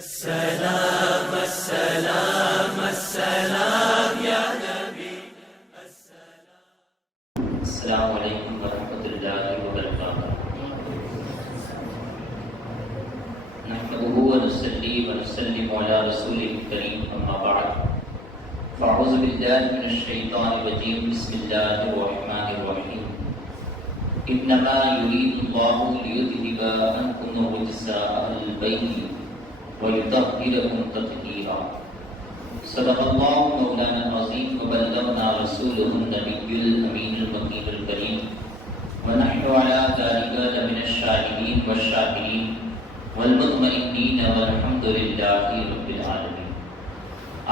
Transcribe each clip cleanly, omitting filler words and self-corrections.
السلام السلام السلام یا نبی السلام علیکم ورحمۃ اللہ وبرکاتہ۔ نحمده ونصلي ونسلم علی رسوله الکریم، اما بعد فاعوذ باللہ من الشیطان الرجیم، بسم اللہ الرحمن الرحیم۔ انما یرید اللہ لیذہب عنکم الرجس اہل البیت ویطہرکم تطہیرا۔ صدق اللہ مولانا العظیم وبلغنا رسولہ النبی الامین المکین الکریم، ونحن علی ذلک لمن الشاہدین والشاکرین والمطمئنین والحمد للہ رب العالمین۔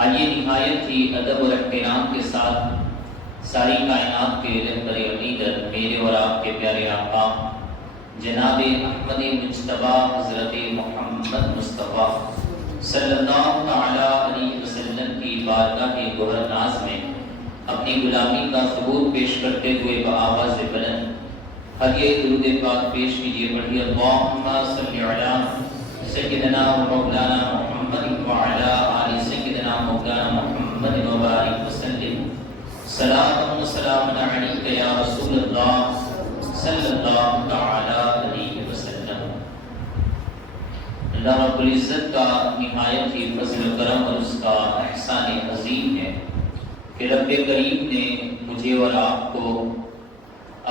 آئیے نہایت ہی ادب اور احترام کے ساتھ ساری کائنات کے رہبر عقیدت میرے اور آپ کے پیارے آقا جناب احمد مجتبیٰ حضرت محمد مصطفیٰ صلی اللہ تعالی علیہ وسلم کی بارگاہ گوہر ناز میں اپنی غلامی کا ثبوت پیش کرتے ہوئے بآواز بلند ہدیہ درود پاک پیش کیجیے، پڑھیے اللہم صلی علی سیدنا و مولانا محمد وعلی آل سیدنا مولانا محمد وبارک وسلم۔ صلاۃ و سلام علیک یا رسول اللہ صلی اللہ تعالی علیہ وسلم۔ اللہ رب العزت کا نہایت ہی فضل و کرم اور اس کا احسان عظیم ہے کہ رب کریم نے مجھے اور آپ کو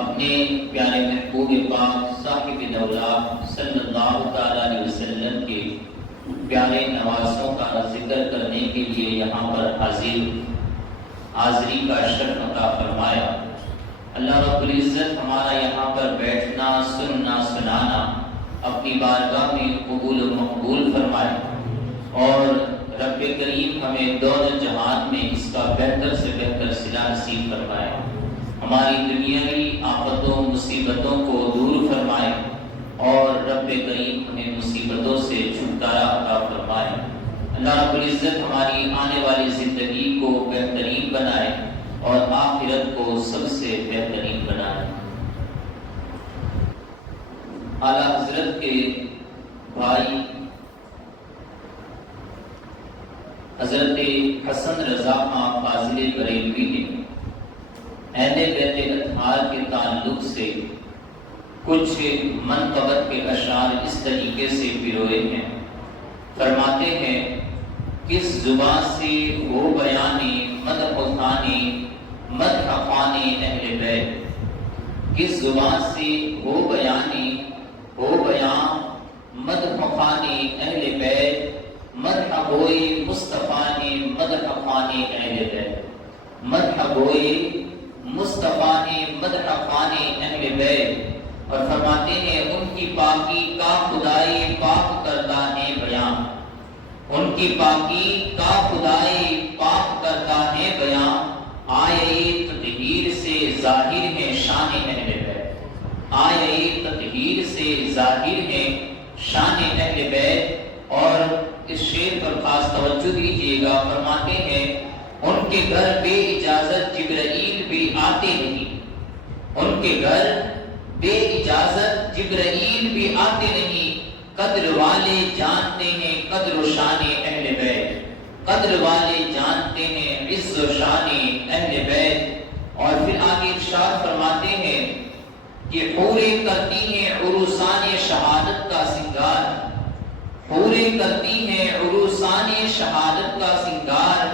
اپنے پیارے محبوب پاک صاحب دولت صلی اللہ تعالی علیہ وسلم کے پیارے نوازوں کا ذکر کرنے کے لیے یہاں پر حاضری کا شرف عطا فرمایا۔ اللہ رب العزت ہمارا یہاں پر بیٹھنا، سننا، سنانا اپنی بارگاہ میں قبول و مقبول فرمائے، اور رب کریم ہمیں دور جہان میں اس کا بہتر سے بہتر صلہ نصیب فرمائے، ہماری دنیاوی آفتوں مصیبتوں کو دور فرمائے، اور رب کریم ہمیں مصیبتوں سے چھٹکارا عطا فرمائے۔ اللہ رب العزت ہماری آنے والی زندگی کو بہترین بنائے اور آخرت کو سب سے بہترین بنائے۔ اعلیٰ حضرت کے بھائی حضرت حسن رضا خان فاضل بریلوی نے اہل بیت اطہار کے تعلق سے کچھ منقبت کے اشعار اس طریقے سے پروئے ہیں۔ فرماتے ہیں، کس زبان سے ہو بیانے مدح خانے مدح خانے اہل بیت، کس زبان سے ہو بیانے ہو بیان مدح خانے اہل بیت، مدح گوئے مصطفیٰ نے مدح خانے اہل بیت، مدح گوئے مصطفیٰ نے مدح خانے اہل بیت۔ اور فرماتے ہیں، ان کی پاکی کا خدائے پاک کرتا ہے بیان، ان کی پاکی کا خدائے پاک کرتا ہے بیان، آئے تطہیر سے ظاہر ہے شان اہل بیت، آئے تطہیر سے ظاہر ہے شان اہل بیت۔ اور اس شعر پر خاص توجہ دیجیے گا، فرماتے ہیں، ان کے گھر بے اجازت جبرائیل بھی آتے نہیں، ان کے گھر بے اجازت جبرائیل بھی آتے نہیں، قدر والے جانتے ہیں قدر و شان اہل بیت، قدر والے جانتے ہیں عز و شان اہل بیت۔ اور پھر آگے ارشاد فرماتے ہیں کہ حوریں کرتی ہیں عروسان شہادت کا سنگار، حوریں کرتی ہیں عروسان شہادت کا سنگار،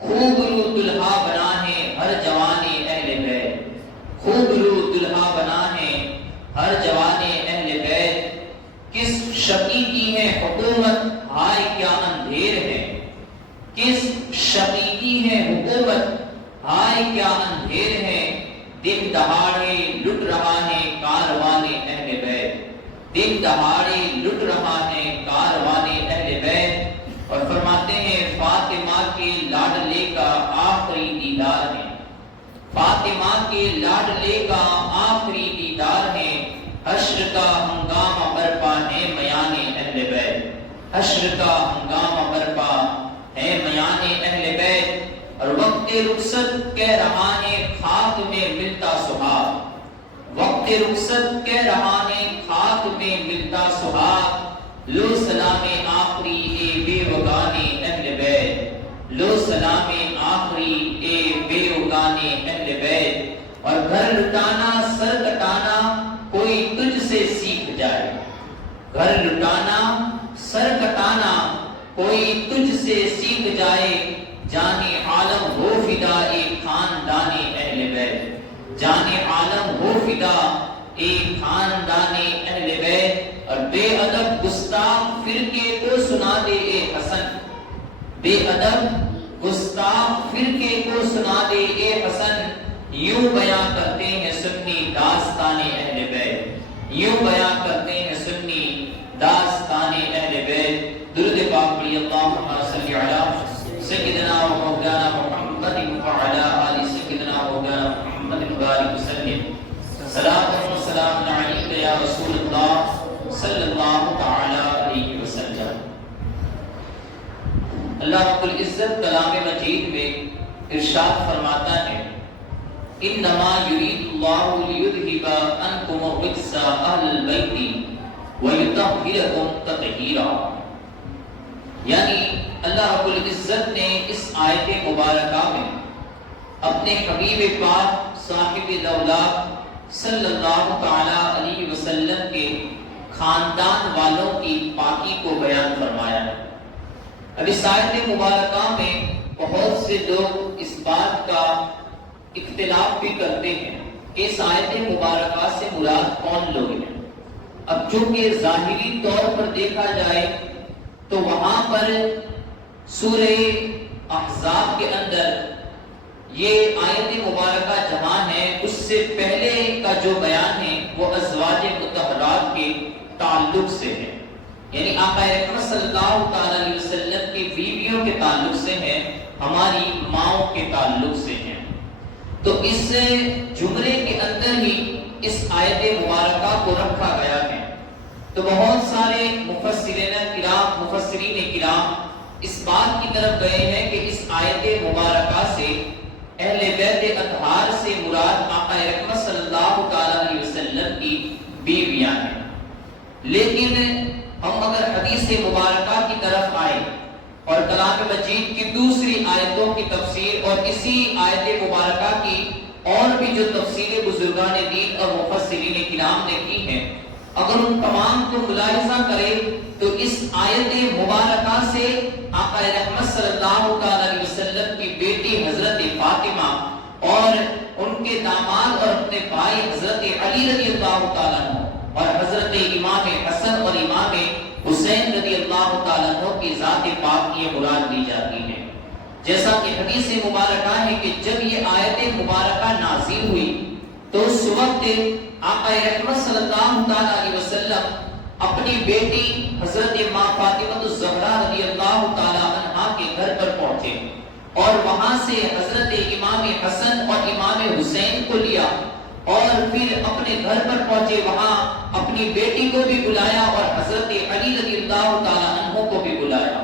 خوب رو دلہا بنا ہے ہر جوان اہل بیت، خوب رو دلہا بنا ہے ہر جوان اہل بیت۔ کس شقی کی ہے حکومت ہائے کیا اندھیر ہے، کس شقی کی ہے حکومت ہائے کیا اندھیر ہے، دن دہاڑے لٹ رہا ہے کاروان اہل بیت، دن دہاڑے لٹ رہا ہے کاروان اہل بیت۔ اور فرماتے ہیں، فاطمہ کے لاڈلے کا آخری دیدار ہے، فاطمہ کے لاڈلے کا آخری دیدار ہے، حشر کا ہنگامہ برپا ہے میان اہل بیت، حشر کا ہنگامہ برپا ہے میان اہل بیت۔ اور وقت رخصت کہہ رہا ہے خاک میں ملتا سہاگ، وقت رخصت کہہ رہا ہے خاک میں ملتا سہاگ، لو سلام آخری اور گھر لٹانا سر کٹانا کوئی تجھ سے سیکھ جائے، گھر لٹانا سر کٹانا کوئی تجھ سے سیکھ جائے، جانے عالم ہو فدا ایک خاندان اہل بیت، جانے عالم ہو فدا ایک خاندان اہل بیت، اور بے ادب گستاخ فرقے کو سنا دے اے حسن، بے ادب گستاخ فرقے کو سنا دے اے حسن، یوں بیان کرتے ہیں سنی داستان اہل بیت، یوں بیان کرتے ہیں سنی داستان اہل بیت۔ درود پاک پڑھی، اللہم صلی علی سیدنا و مولانا محمد وعلی آل سیدنا و مولانا محمد وبارک وسلم، صلاۃ و سلام علیک یا رسول اللہ صلی اللہ تعالی علیہ وسلم۔ اللہ رب العزت کلام مجید میں ارشاد فرماتا ہے، انما یرید اللہ لیذھب عنکم الرجس اہل البیت ویطہرکم تطہیرا، یعنی اللہ رب العزت نے اس آیت مبارکہ میں اپنے حبیب پاک صاحب دولت صلی اللہ تعالی علیہ وسلم کے خاندان والوں کی پاکی کو بیان فرمایا ہے۔ اب اس آیت مبارکہ میں بہت سے لوگ اس بات کا اختلاف بھی کرتے ہیں کہ اس آیت مبارکہ سے مراد کون لوگ ہیں۔ اب چونکہ ظاہری طور پر دیکھا جائے تو وہاں پر سورہ احزاب کے اندر یہ آیت مبارکہ جہاں ہے اس سے پہلے کا جو بیان ہے وہ ازواج مطہرات کے تعلق سے ہے، یعنی آقا اکرم صلی اللہ تعالی علیہ وسلم کی بیویوں کے تعلق سے ہے، ہماری ماؤں کے تعلق سے ہے۔ تو اس جملے کے اندر ہی اس آیت مبارکہ کو رکھا گیا ہے۔ تو بہت سارے مفسرین کرام اس بات کی طرف گئے ہیں کہ اس آیت مبارکہ سے اہل بیت اطہار سے مراد آقا اکرم صلی اللہ تعالی علیہ وسلم کی بیویاں ہیں، لیکن ہم اگر حدیث مبارکہ کی طرف آئے اور کلام مجید کی دوسری آیتوں کی تفسیر اور اسی آیت مبارکہ کی اور بھی جو تفسیر بزرگان دین اور مفسرین کرام نے کی ہیں، اگر ان تمام کو ملاحظہ کرے تو اس آیت مبارکہ سے آقا رحمت صلی اللہ علیہ وسلم کی بیٹی حضرت فاطمہ اور ان کے داماد اور اپنے بھائی حضرت علی رضی اللہ تعالیٰ عنہ اور حضرت امام حسن اور امام حسین رضی اللہ تعالیٰ عنہ کی ذات پاک یہ مراد لی جاتی ہے۔ جیسا کہ حدیث مبارکہ ہے کہ جب یہ آیت مبارکہ نازل ہوئی تو اس وقت آقا رحمت صلی اللہ تعالی علیہ وسلم اپنی بیٹی حضرت ماں فاطمہ الزہرا رضی اللہ تعالی عنہا کے گھر پر پہنچے اور وہاں سے حضرت امام حسن اور امام حسین کو لیا اور پھر اپنے گھر پر پہنچے، وہاں اپنی بیٹی کو بھی بلایا اور حضرت علی رضی اللہ تعالی عنہ کو بھی بلایا۔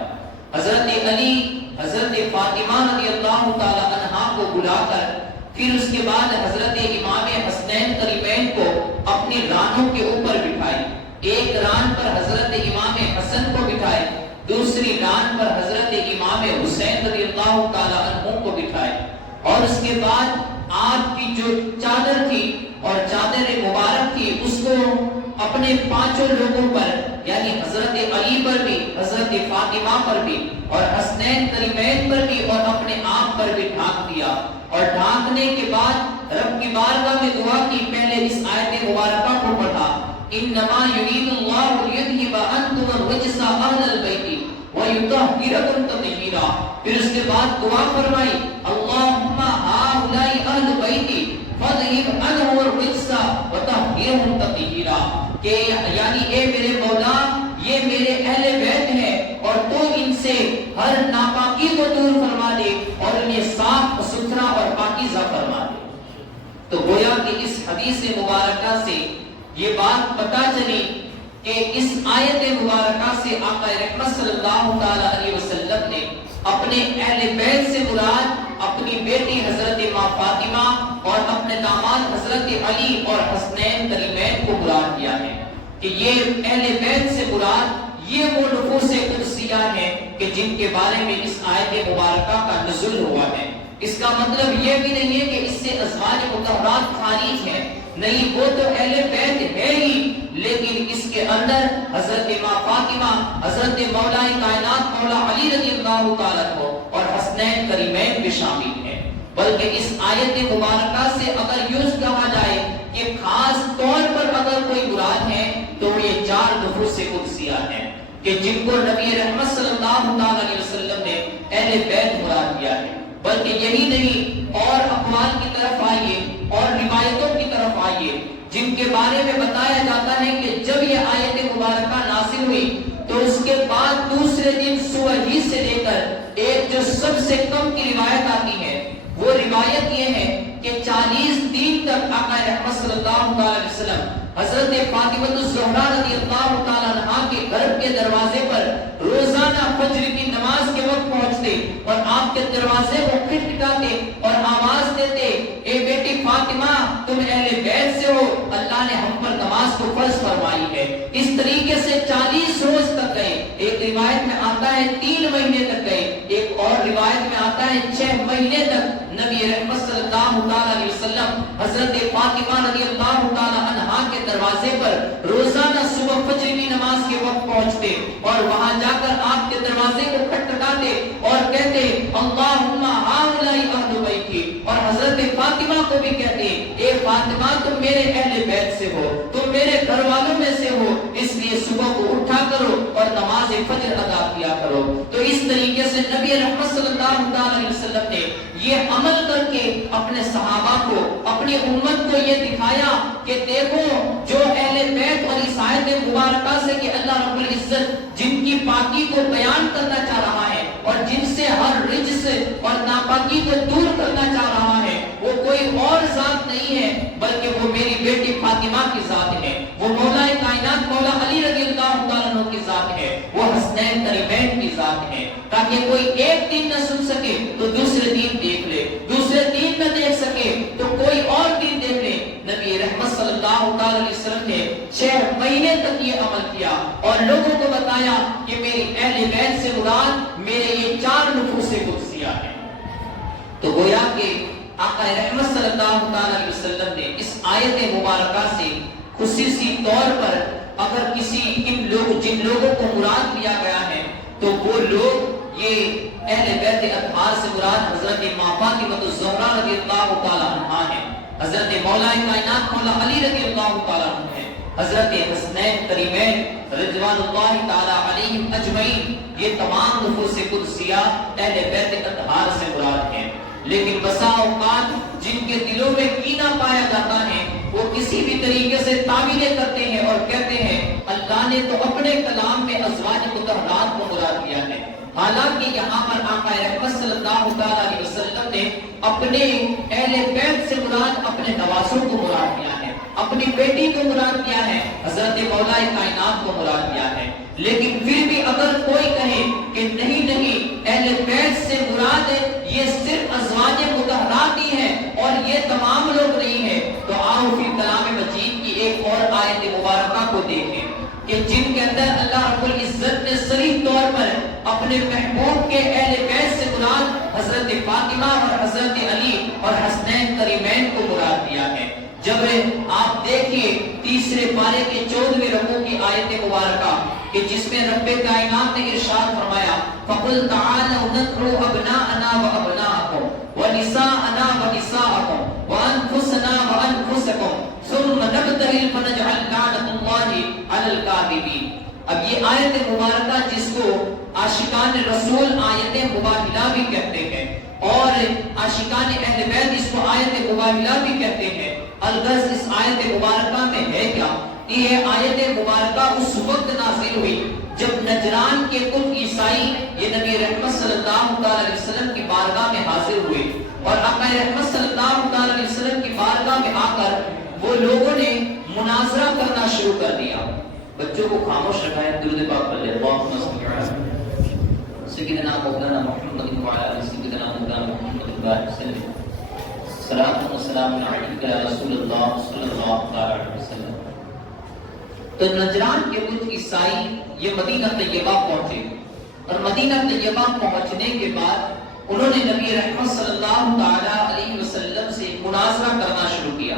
حضرت علی حضرت فاطمہ رضی اللہ تعالی عنہا کو بلا کر پھر اس کے بعد حضرت امام حسنین قریبین کو اپنی رانوں کے اوپر بٹھائی، ایک ران پر حضرت امام حسن کو بٹھائے، دوسری ران پر حضرت امام حسین رضی اللہ تعالی عنہ کو بٹھائے، اور اس کے بعد آپ کی جو چادر تھی اور چادر مبارک تھی اس کو اپنے پانچوں لوگوں پر یعنی حضرت علی پر بھی، حضرت فاطمہ پر بھی اور حسنین قریبین پر بھی اور اپنے آپ پر بھی ڈھانک دیا، اور ڈھانکنے کے بعد رب کی بارگاہ میں دعا کی، پہلے اس آیت مبارکہ کو پڑھا، انما یرید اللہ لیذھب عنکم الرجس اہل البیت ویطہرکم تطہیرا، پھر اس کے بعد دعا فرمائی، اللہم ہؤلاء اہل بیتی فاذھب عنہم الرجس وطہرہم تطہیرا، کہ یعنی اے میرے مولا یہ میرے اہل بیت ہیں اور تو ان سے ہر ناپاکی کو دور فرما دے اور انہیں صاف و ستھرا اور پاکیزہ فرما دے۔ تو گویا کہ اس حدیث مبارکہ سے یہ بات پتہ چلی کہ اس آیت مبارکہ سے آقا رحمت صلی اللہ تعالی علیہ وسلم نے اپنے اہل بیت سے مراد اپنی بیٹی حضرت ماں فاطمہ اور اپنے داماد حضرت علی اور حسنین قریبین کو مراد کیا ہے کہ یہ اہل بیت سے مراد یہ وہ نفوس قدسیہ ہیں کہ جن کے بارے میں اس آیت مبارکہ کا نزول ہوا ہے۔ اس کا مطلب یہ بھی نہیں ہے کہ اس سے ازواج مطہرات خارج ہیں، نہیں، وہ تو اہل بیت ہے ہی، لیکن اس کے اندر حضرت ماں فاطمہ، حضرت مولا کائنات مولا علی رضی اللہ تعالیٰ عنہ اور حسنین کریمین بھی شامل ہیں۔ بلکہ اس آیت مبارکہ سے اگر یوں کہا جائے کہ خاص طور پر اگر کوئی مراد ہے تو یہ 4 نفوس قدسیہ ہیں کہ جن کو نبی رحمت صلی اللہ علیہ وسلم نے اہل بیت مراد کیا ہے۔ بلکہ یہی نہیں، اور اقوال کی طرف آئیے اور روایتوں کی طرف آئیے جن کے بارے میں بتایا جاتا ہے کہ جب یہ آیت مبارکہ نازل ہوئی تو اس کے بعد دوسرے دن صبح ہی سے لے کر ایک جو سب سے کم کی روایت آتی ہے، وہ روایت یہ ہے کہ 40 دن تک آقا رحمت صلی اللہ علیہ وسلم حضرت فاطمہ الزہرا رضی اللہ تعالیٰ عنہ کے گھر کے دروازے پر روزانہ فجر کی نماز کے وقت پہنچتے اور آپ کے دروازے کو کھٹکھٹاتے اور آواز دیتے، اے بیٹی فاطمہ، تم اہل بیت سے ہو، اللہ نے ہم پر نماز کو فرض فرمائی ہے۔ اس طریقے سے 40 روز تک گئے، ایک روایت میں آتا ہے 3 مہینے تک گئے، ایک اور روایت میں آتا ہے 6 مہینے تک نبی رحمت صلی اللہ علیہ وسلم حضرت فاطمہ رضی اللہ تعالیٰ عنہا کے دروازے پر روزانہ صبح فجر کی نماز کے وقت پہنچتے اور وہاں جا کر آپ کے دروازے کو کھٹکھٹاتے اور کہتے اللہم ہؤلاء اہل بیتی، اور حضرت فاطمہ کو بھی کہتے اے فاطمہ تم میرے اہل بیت سے ہو، تم میرے گھر والوں میں سے ہو، اس لیے صبح کو اٹھا کرو اور نماز فجر ادا کیا کرو۔ تو اس طریقے سے نبی رحمت صلی اللہ علیہ وسلم نے یہ عمل کر کے اپنے صحابہ کو، اپنی امت کو یہ دکھایا کہ دیکھو جو اہل بیت اور اس آیت مبارکہ سے کہ اللہ رب العزت جن کی پاکی کو بیان کرنا چاہ رہا ہے اور جن سے ہر رجس اور ناپاکی کو دور کرنا چاہ رہا ہے، وہ کوئی اور ذات نہیں ہے بلکہ وہ میری بیٹی فاطمہ کی ذات ہے، وہ مولا کائنات مولا علی رضی اللہ تعالیٰ عنہ کی ذات ہے، وہ حسنین کریمین کی ذات ہے، تاکہ کوئی ایک دن نہ سن سکے تو دوسرے دن دیکھ لے، دوسرے دن نہ دیکھ سکے تو کوئی اور دن دیکھ لے۔ نبی رحمت صلی اللہ علیہ وسلم نے 6 مہینے تک یہ عمل کیا اور لوگوں کو بتایا کہ میری اہل بیت سے مراد میرے یہ 4 نفوس قدسیہ ہیں۔ تو گویا کہ آقا رحمت صلی اللہ علیہ وسلم نے اس آیت مبارکہ سے خصوصی طور پر اگر جن لوگوں کو مراد لیا گیا ہے تو وہ لوگ یہ اہل بیت اطہار سے مراد حضرت ماں فاطمہ الزہرا رضی اللہ تعالیٰ عنہا ہے، حضرت مولا کائنات مولا علی رضی اللہ تعالیٰ عنہ ہے، حضرت حسنین کریمین رضوان اللہ تعالیٰ علیہم اجمعین، یہ تمام نفوس قدسیہ اہل بیت اطہار سے مراد ہیں۔ لیکن بسا اوقات جن کے دلوں میں کینہ پایا جاتا ہے وہ کسی بھی طریقے سے تعویلیں کرتے ہیں اور کہتے ہیں اللہ نے تو اپنے کلام میں ازواج مطہرات کو مراد کیا ہے، حالانکہ یہاں پر آقا رحمت صلی اللہ علیہ وسلم نے اپنے اہل بیت سے مراد اپنے نوازوں کو مراد کیا ہے، اپنی بیٹی کو مراد کیا ہے، حضرت مولا کائنات کو مراد کیا ہے۔ لیکن پھر بھی اگر کوئی کہے کہ نہیں اہل بیت سے مراد یہ صرف ازواج مطہرات ہی ہیں اور یہ تمام لوگ نہیں ہیں، تو آؤ پھر کلام مجید کی ایک اور آیت مبارکہ کو دیکھیں کہ جن کے اندر اللہ رب العزت نے صریح طور پر اپنے محبوب کے اہل بیت سے مراد حضرت فاطمہ اور حضرت علی اور حسنین کریمین کو مراد دیا ہے۔ جب آپ دیکھیے 3 پارے کے 14ویں رکوع کی آیت مبارکہ کہ جس میں رب کائنات نے ارشاد فرمایا فَقُلْ تَعَالَوْا نَدْعُوا أَبْنَاءَنَا وَأَبْنَاءَكُمْ وَنِسَاءَنَا وَنِسَاءَكُمْ وَأَنفُسَنَا وَأَنفُسَكُمْ ثُمَّ نَبْتَهِلْ فَنَجْعَلْ لَعْنَةَ اللَّهِ عَلَى الْكَاذِبِينَ۔ اب یہ آیت مبارکہ جس کو عاشقان رسول آیت مباہلہ بھی کہتے ہیں اور عاشقان اہل بیت اس کو آیت مباہلہ بھی کہتے ہیں، الغرض اس آیت مبارکہ میں ہے کیا؟ یہ آیت مبارکہ اس وقت نازل ہوئی جب نجران کے کچھ عیسائی یہ نبی رحمت صلی اللہ علیہ وسلم کی بارگاہ میں حاضر ہوئے اور آقا رحمت صلی اللہ علیہ وسلم کی بارگاہ میں آ کر وہ لوگوں نے مناظرہ کرنا شروع کر دیا۔ بچوں کو خاموش رکھا ہے، درود پاک پڑھ لے، اللہم صل علی سیدنا مولانا محمد وعلی آل سیدنا مولانا محمد وسلم، صلاۃ و سلام علیک یا رسول اللہ صلی اللہ علیہ وسلم۔ تو نجران کے کچھ عیسائی یہ مدینہ طیبہ پہنچے اور مدینہ طیبہ پہنچنے کے بعد انہوں نے نبی رحمت صلی اللہ تعالی علیہ وسلم سے مناظرہ کرنا شروع کیا.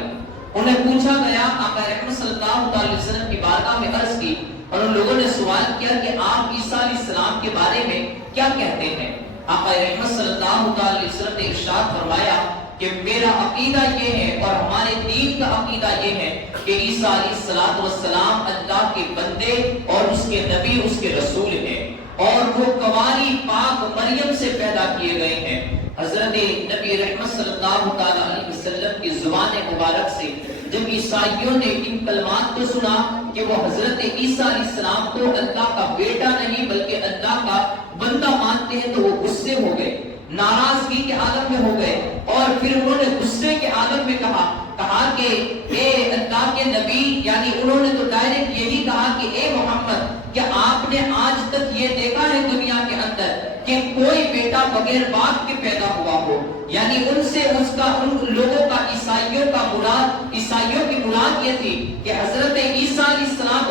انہیں پوچھا گیا، آقا رحمت صلی اللہ علیہ وسلم کی بارگاہ میں عرض کی اور ان لوگوں نے سوال کیا کہ آپ عیسیٰ علیہ السلام کے بارے میں کیا کہتے ہیں؟ آقا رحمت صلی اللہ علیہ وسلم نے ارشاد فرمایا کہ میرا عقیدہ یہ ہے اور ہمارے دین کا عقیدہ یہ ہے کہ عیسیٰ علیہ السلام اللہ کے بندے اور اس کے نبی، اس کے رسول ہیں، اور وہ کنواری پاک مریم سے پیدا کیے گئے ہیں. حضرت نبی رحمت صلی اللہ علیہ وسلم کی زبان مبارک سے جب عیسائیوں نے ان کلمات کو سنا کہ وہ حضرت عیسیٰ علیہ السلام کو اللہ کا بیٹا نہیں بلکہ اللہ کا بندہ مانتے ہیں، تو وہ غصے ہو گئے، ناراضگی کے عالم میں ہو گئے، اور پھر انہوں نے غصے کے عالم میں کہا کہ اے اللہ کے نبی، یعنی انہوں نے تو ڈائریکٹ یہی کہا کہ اے محمد، کیا آپ نے آج تک یہ دیکھا ہے دنیا کے اندر کہ کوئی بیٹا بغیر باپ کے پیدا ہوا ہو؟ یعنی ان سے ان لوگوں کا عیسائیوں کی مراد یہ تھی کہ حضرت عیسیٰ علیہ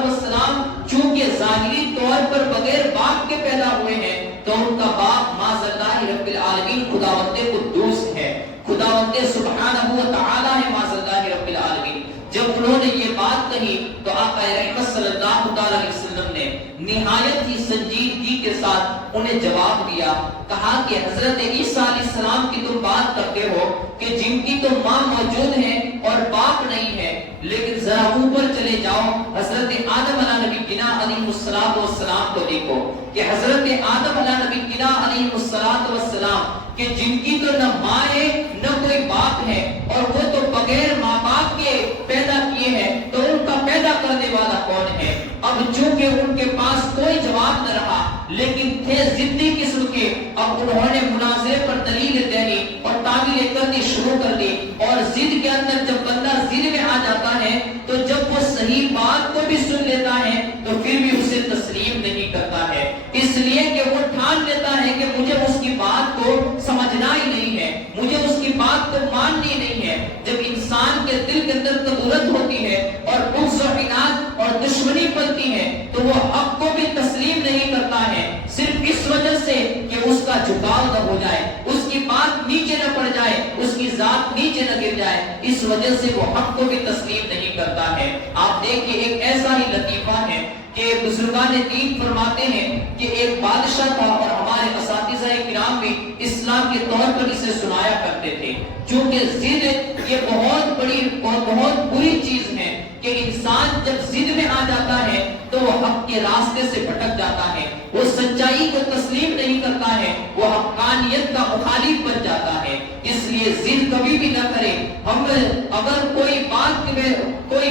السلام چونکہ ظاہری طور پر بغیر باپ کے پیدا ہوئے ہیں تو ان کا باپ معاذ اللہ رب العالمین خداوند قدوس ہے، خداوند سبحانہ و تعالی ہے، معاذ اللہ رب العالمین. جب انہوں نے یہ بات کہی تو آقا رحمت صلی اللہ علیہ وسلم نے نہایت ہی سنجیدگی کے ساتھ انہیں جواب دیا، کہا کہ حضرت عیسیٰ علیہ السلام کی تم بات کرتے ہو کہ جن کی تو ماں موجود ہے اور باپ نہیں ہے، لیکن ذرا اوپر چلے جاؤ، حضرت آدم علیہ نبی علیہ السلام کو دیکھو کہ حضرت آدم علیہ نبی علیہ السلام کہ جن کی تو نہ ماں ہے نہ کوئی باپ ہے، اور وہ تو بغیر ماں باپ کے پیدا کیے ہیں، تو ان کا پیدا کرنے والا کون ہے؟ اب چونکہ ان کے پاس کوئی جواب نہ رہا لیکن تھے ضدی قسم کے، اب انہوں نے مناظرے پر دلیل دینی اور تعویلیں کرنی شروع کر دی. اور ضد کے اندر جب بندہ ضد میں آ جاتا ہے تو جب وہ صحیح بات کو بھی سن لیتا ہے تو پھر بھی اسے تسلیم نہیں کرتا ہے، اس لیے کہ وہ ٹھان لیتا ہے کہ مجھے اس کی بات کو سمجھنا ہی نہیں ہے، مجھے اس کی بات کو ماننی نہیں ہے. جب انسان کے دل کے اندر کدورت ہوتی ہے اور بغض و عناد اور دشمنی پلتی ہے تو وہ حق کو بھی تسلیم نہیں کرتا ہے، صرف اس وجہ سے کہ اس کا جھکاؤ نہ ہو جائے، اس کی بات نیچے نہ پڑ جائے، اس کی ذات نیچے نہ گر جائے، اس وجہ سے وہ حق کو بھی تسلیم نہیں کرتا ہے. آپ دیکھیں ایک ایسا ہی لطیفہ ہے کہ بزرگان دین فرماتے ہیں کہ ایک بادشاہ تھا اور ہمارے اساتذہ کرام بھی اسلام کے طور پر اسے سنایا کرتے تھے. چونکہ ضد یہ بہت بڑی اور بہت بری چیز ہے کہ انسان جب ضد میں آ جاتا ہے تو وہ حق کے راستے سے بھٹک جاتا ہے، وہ سچائی کو تسلیم نہیں کرتا ہے، وہ حقانیت کا مخالف بن جاتا ہے. اس لیے ضد کبھی بھی نہ کرے. ہم اگر کوئی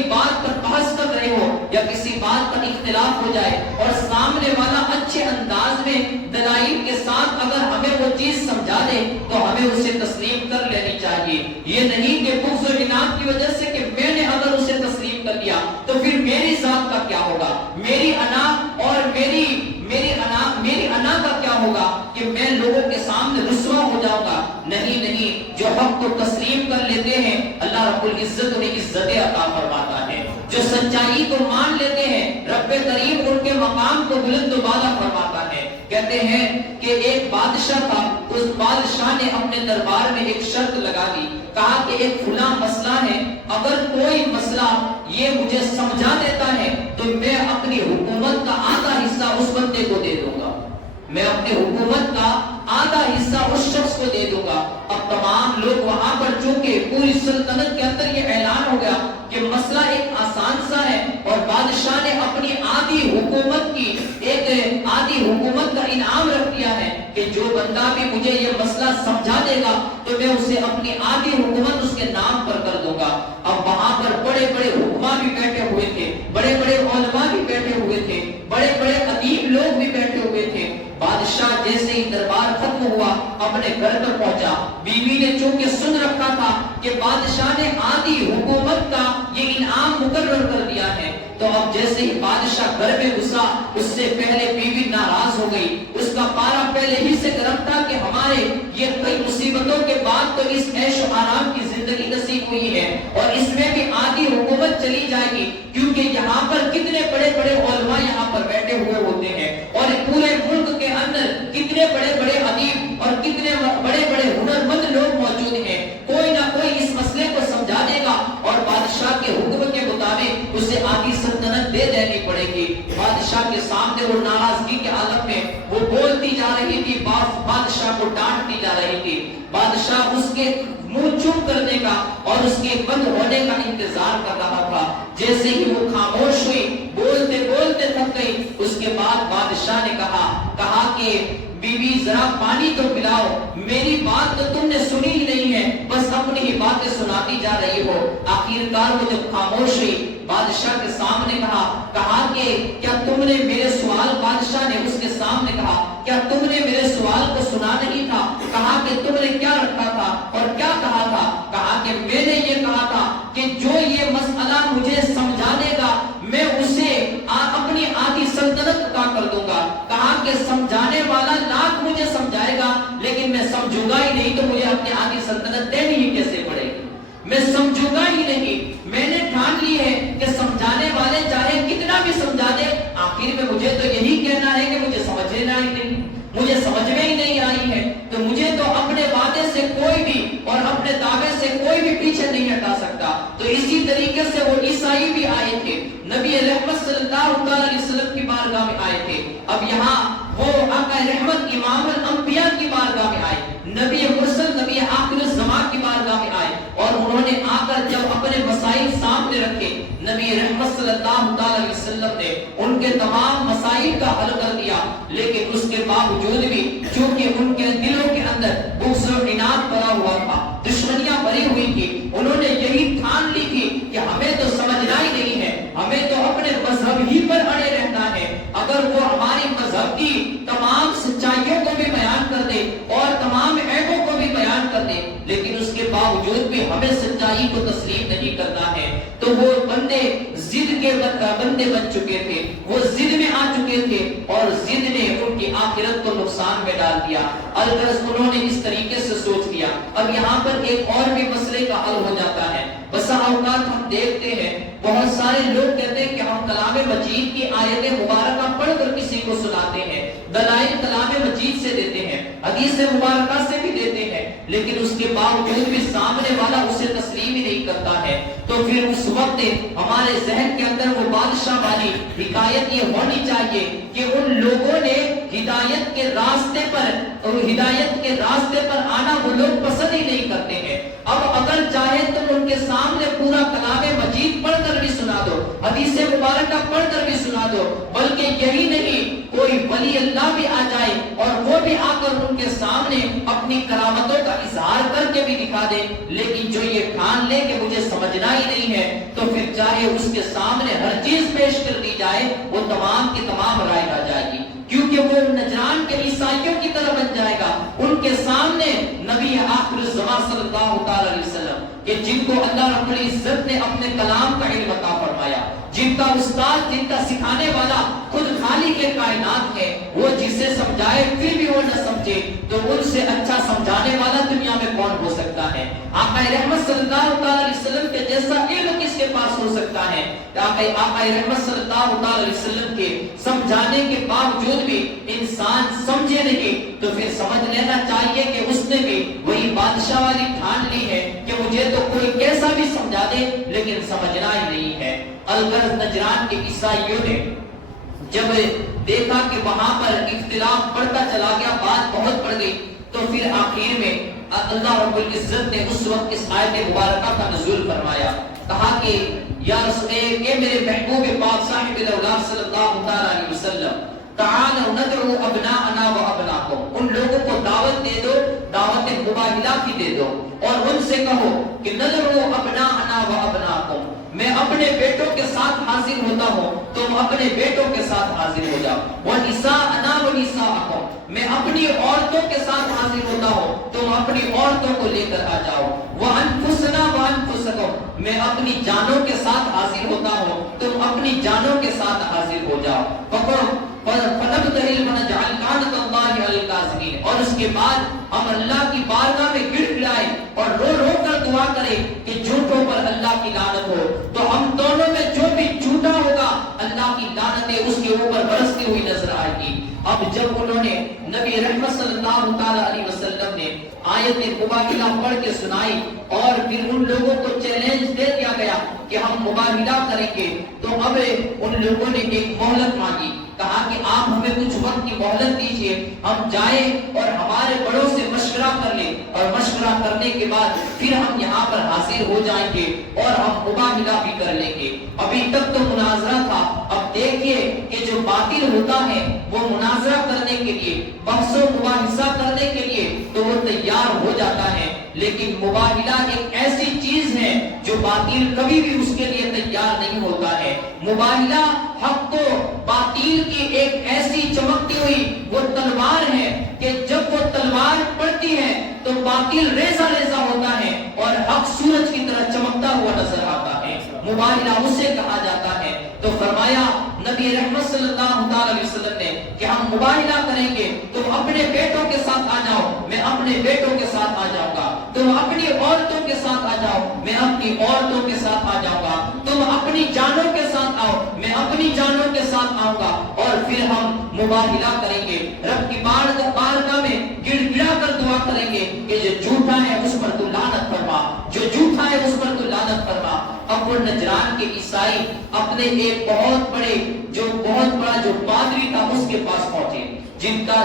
بات پر بحث کر رہے ہو یا کسی بات پر اختلاف ہو جائے اور سامنے والا اچھے انداز میں دلائل کے ساتھ اگر ہمیں وہ چیز سمجھا دے تو ہمیں اسے تسلیم کر لینی چاہیے. یہ نہیں کہ بغض و عناد کی وجہ سے کہ میں نے اگر اسے تسلیم کر لیا تو پھر میری ذات کا کیا ہوگا، میری انا اور میری انا کا کیا ہوگا کہ میں لوگوں کے سامنے رسوا ہو جاؤں گا. نہیں، جو حق کو تسلیم کر لیتے ہیں اللہ رب العزت انہیں عزت عطا فرماتا ہے. جو سچائی کو مان لیتے ہیں رب کریم ان کے مقام کو بلند و بالا فرماتا ہے. کہتے ہیں کہ ایک بادشاہ تھا، اس بادشاہ نے اپنے دربار میں ایک شرط لگا دی، کہا کہ ایک فلاں مسئلہ ہے، اگر کوئی مسئلہ یہ مجھے سمجھا دیتا ہے تو میں اپنی حکومت کا آدھا حصہ اس بندے کو دے دوں گا، میں اپنی حکومت کا آدھا حصہ اس شخص کو دے دوں گا. اب تمام لوگ وہاں پر چونکہ پوری سلطنت کے اندر یہ اعلان ہو گیا کہ مسئلہ ایک آسان سا ہے اور بادشاہ نے اپنی آدھی حکومت کا انعام رکھ دیا ہے کہ جو بندہ بھی مجھے یہ مسئلہ سمجھا دے گا تو میں اسے اپنی آدھی حکومت اس کے نام پر کر دوں گا. اب وہاں پر بڑے بڑے حکما بھی بیٹھے ہوئے تھے، بڑے بڑے علماء بھی بیٹھے ہوئے تھے، بڑے بڑے ادیب لوگ بھی بیٹھے ہوئے تھے. بادشاہ جیسے ہی دربار ختم ہوا اپنے گھر پر پہنچا. بیوی نے چونکہ سن رکھا تھا کہ بادشاہ نے آدھی حکومت کا یہ انعام مقرر کر دیا ہے، تو اب جیسے ہی بادشاہ گھر میں گھسا اس سے پہلے بیوی ناراض ہو گئی. اس کا پارا پہلے ہی سے گرم تھا کہ ہمارے یہ کئی مصیبتوں کے بعد تو اس عیش و آرام کی زندگی نصیب ہوئی ہے اور اس میں بھی آدھی حکومت چلی جائے گی، کیونکہ یہاں پر کتنے بڑے بڑے علماء یہاں پر بیٹھے ہوئے ہوتے ہیں اور پورے ملک کے اندر کتنے بڑے بڑے ادیب اور کتنے رہی تھی، بادشاہ کو ڈانٹتی جا رہی تھی، بادشاہ اس کے منہ چپ کرنے کا اور اس کے بند ہونے کا انتظار کر رہا تھا۔ جیسے ہی وہ خاموش ہوئی، بولتے بولتے تھک گئی، اس کے بعد بادشاہ نے کہا کہ بی بی ذرا پانی تو پلاؤ، میری بات تو تم نے سنی ہی نہیں ہے، بس اپنی ہی باتیں سناتی جا رہی ہو۔ آخرکار وہ جب خاموش ہوئی، بادشاہ کے سامنے کہا کہ کیا تم نے میرے سوال، بادشاہ نے اس کے سامنے کیا تم نے میرے سوال کو سنا نہیں تھا؟ کہا کہ تم نے کیا رکھا تھا اور کیا کہا تھا؟ کہا کہ میں نے یہ کہا تھا کہ جو یہ مسئلہ مجھے سمجھا دے گا میں اسے اپنی آدھی سلطنت عطا کر دوں گا۔ کہا کہ سمجھانے والا لاکھ مجھے سمجھائے گا لیکن میں سمجھوں گا ہی نہیں تو مجھے اپنی آدھی سلطنت دینی ہی کیسے پڑے گی؟ میں سمجھوں گا ہی نہیں۔ میں نے ٹھان لی ہے کہ سمجھانے والے چاہے کتنا بھی سمجھا دے، آخر میں مجھے تو یہی کہنا ہے کہ مجھے سمجھنا ہی نہیں، مجھے سمجھ میں ہی نہیں آئی ہے، تو مجھے تو اپنے وعدے سے کوئی بھی اور اپنے دعوے سے کوئی بھی پیچھے نہیں ہٹا سکتا۔ تو اسی طریقے سے وہ عیسائی بھی آئے تھے، نبی رحمت صلی اللہ علیہ وسلم کی بارگاہ میں آئے تھے۔ اب یہاں وہ آقا رحمت امام الانبیاء کی بارگاہ میں آئے، نبی مرسل، نبی آخر الزمان کی بارگاہ میں آئے، اور انہوں نے آ کر جب اپنے مسائل سامنے رکھے، نبی رحمت صلی اللہ علیہ وسلم نے ان کے تمام مسائل کا حل کر دیا، لیکن اس کے باوجود بھی چونکہ ان کے دلوں کے اندر بغض و عناد بھرا ہوا تھا، دشمنیاں بھری ہوئی تھی، انہوں نے یہی ٹھان لی تھی کہ ہمیں تو سمجھنا ہی نہیں ہے، ہمیں تو اپنے مذہب ہی پر اڑے رہنا ہے۔ اگر وہ ہماری مذہب کی تمام سچائیوں کو بھی بیان کر دے اور تمام عیبوں کو بھی بیان کر دے، لیکن اس کے باوجود بھی ہمیں سچائی کو تسلیم نہیں کرنا ہے، تو وہ بندے ضد کے بندے بن چکے تھے، وہ ضد میں آ چکے تھے اور ضد نے ان کی آخرت کو نقصان میں ڈال دیا۔ الغرض انہوں نے اس طریقے سے سوچ لیا۔ اب یہاں پر ایک اور بھی مسئلے کا حل ہو جاتا ہے۔ بسا اوقات ہم دیکھتے ہیں بہت سارے لوگ کہتے ہیں کہ ہم کلام مجید کی آیت مبارکہ پڑھ کر کسی کو سناتے ہیں، دلائل کلام مجید سے دیتے ہیں، حدیث مبارکہ سے بھی دیتے ہیں، لیکن اس کے باوجود بھی سامنے والا اسے تسلیم ہی نہیں کرتا ہے، تو پھر اس وقت ہمارے ذہن کے اندر وہ بادشاہ والی حکایت یہ ہونی چاہیے کہ ان لوگوں نے ہدایت کے راستے پر آنا وہ لوگ پسند ہی نہیں کرتے ہیں۔ اب اگر چاہے تم ان کے سامنے پورا کلام مجید پڑھ کر بھی سنا دو، حدیث مبارکہ پڑھ کر بھی سنا دو، بلکہ یہی نہیں کوئی ولی اللہ بھی آ جائے اور وہ بھی آ کر ان کے سامنے اپنی کرامتوں کا اظہار کر کے بھی دکھا دے، لیکن جو یہ ٹھان لے کہ مجھے سمجھنا ہی نہیں ہے، تو پھر چاہے اس کے سامنے ہر چیز پیش کر دی جائے وہ تمام کی تمام رائے آ جائے گی، کیونکہ وہ نجران کے عیسائیوں کی طرح بن جائے گا۔ ان کے سامنے نبی آخر الزمان صلی اللہ علیہ وسلم کہ جن کو اللہ رب العزت نے اپنے کلام کا علم عطا فرمایا، جن کا استاد، جن کا سکھانے والا خود خالق کائنات ہے، وہ جسے سمجھائے پھر بھی وہ نہ سمجھے، تو ان سے اچھا سمجھانے والا دنیا میں کون ہو سکتا ہے؟ آقا رحمت صلی اللہ علیہ وسلم کے جیسا علم کس کے پاس ہو سکتا ہے؟ آقا رحمت صلی اللہ علیہ وسلم کے سمجھانے کے باوجود بھی انسان سمجھے نہیں، تو پھر سمجھ لینا چاہیے کہ اس نے بھی وہی بادشاہ والی ٹھان لی ہے کہ مجھے تو کوئی کیسا بھی سمجھا دے لیکن سمجھنا ہی نہیں ہے۔ الغرض نجران کے عیسائیوں نے جب دیکھا کہ وہاں پر اختلاف بڑھتا چلا گیا، بات بہت بڑھ گئی، تو پھر آخر میں اللہ رب العزت نے اس وقت اس آیت مبارکہ کا نزول فرمایا، کہا کہ یا رسول اے میرے محبوب پاک صاحب الاولاد صلی اللہ علیہ وسلم، تعالوا ندعو ابناءنا و ابناکم، ان لوگوں کو دعوت دے دو، دعوت مباہلہ کی دے دو، اور ان سے کہو کہ ندعو ابناءنا و ابناکم، میں اپنے بیٹوں کے ساتھ حاضر ہوتا ہوں، تم اپنے بیٹوں کے ساتھ حاضر ہو جاؤ، وَنِسَاءَنَا وَنِسَاءَكُمْ، میں اپنی عورتوں کے ساتھ حاضر ہوتا ہوں، تم اپنی عورتوں کو لے کر آ جاؤ، وَأَنفُسَنَا وَأَنفُسَكُمْ، میں اپنی جانوں کے ساتھ حاضر ہوتا ہوں، تم اپنی جانوں کے ساتھ حاضر ہو جاؤ، فَنَبْتَهِلْ وَنَجْعَلْ لَعْنَتَ اللَّهِ عَلَى الْكَاذِبِينَ، اور اس کے بعد ہم اللہ کی بارگاہ میں گر گڑائیں اور رو رو کر دعا کریں کہ جھوٹوں پر اللہ کی لعنت ہو، تو ہم دونوں میں جو بھی جھوٹا ہوگا اللہ کی لعنتیں اس کے اوپر برستی ہوئی نظر آئے گی۔ اب جب انہوں نے نبی رحمت صلی اللہ علیہ وسلم نے آیت مباہلہ پڑھ کے سنائی اور پھر ان لوگوں کو چیلنج دے دیا گیا کہ ہم مباہلہ کریں گے، تو اب ان لوگوں نے ایک مہلت مانگی، کہا کہ آپ ہمیں کچھ وقت کی مہلت دیجیے، ہم جائیں اور ہمارے بڑوں سے مشورہ کر لیں، اور مشورہ کرنے کے بعد پھر ہم یہاں پر حاضر ہو جائیں گے اور ہم مباہلہ بھی کر لیں گے۔ ابھی تک تو مناظرہ تھا، اب دیکھیے کہ جو باطل ہوتا ہے وہ مناظرہ کرنے کے لیے، بحث و مباحثہ کرنے کے لیے تو وہ تیار ہو جاتا ہے، لیکن مباہلہ ایک ایسی چیز ہے جو باطل کبھی بھی اس کے لیے تیار نہیں ہوتا ہے۔ مباہلہ حق کو باطل کی ایک ایسی چمکتی ہوئی وہ تلوار ہے کہ جب وہ تلوار پڑتی ہے تو باطل ریزہ ریزہ ہوتا ہے اور حق سورج کی طرح چمکتا ہوا نظر آتا ہے۔ مباہلہ اسے کہا جاتا ہے۔ تو فرمایا نبی رحمت صلی اللہ علیہ وسلم نے کہ ہم مباہلہ کریں گے، تم اپنے بیٹوں کے ساتھ آ جاؤ، میں اپنے بیٹوں کے ساتھ آ جاؤں گا، تم اپنی عورتوں کے ساتھ آ جاؤ، میں اپنی عورتوں کے ساتھ آ جاؤں گا، تم اپنی جانوں کے ساتھ آؤ، میں اپنی جانوں کے ساتھ آؤں گا، اور پھر ہم مباہلہ کریں گے۔ رب کی بارگاہ میں گڑ گڑا کر دعا کریں گے کہ جو جھوٹا ہے اس پر تو لعنت فرما، جو جھوٹا ہے اس پر تو لعنت فرما۔ اب وہ نجران کے عیسائی اپنے ایک بہت بڑا جو پادری تھا اس کے پاس پہنچے،